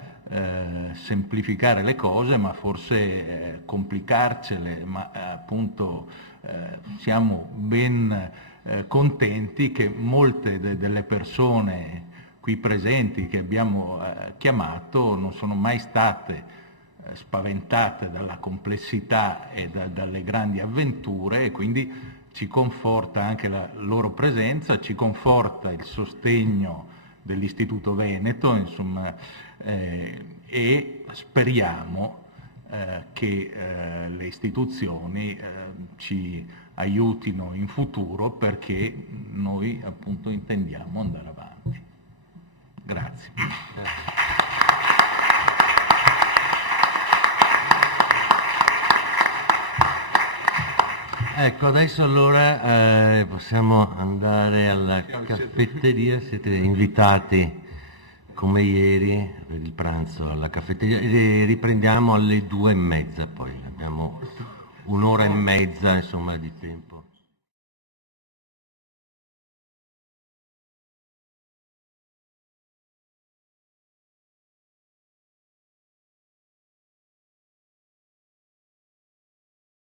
semplificare le cose, ma forse complicarcele, ma appunto siamo ben contenti che molte delle persone qui presenti che abbiamo chiamato non sono mai state spaventate dalla complessità e dalle grandi avventure, e quindi ci conforta anche la loro presenza, ci conforta il sostegno dell'Istituto Veneto, insomma, e speriamo che le istituzioni ci aiutino in futuro, perché noi appunto intendiamo andare avanti. Grazie. Ecco, adesso allora possiamo andare alla caffetteria, siete invitati come ieri per il pranzo alla caffetteria e riprendiamo alle 2:30, poi abbiamo un'ora e mezza insomma di tempo.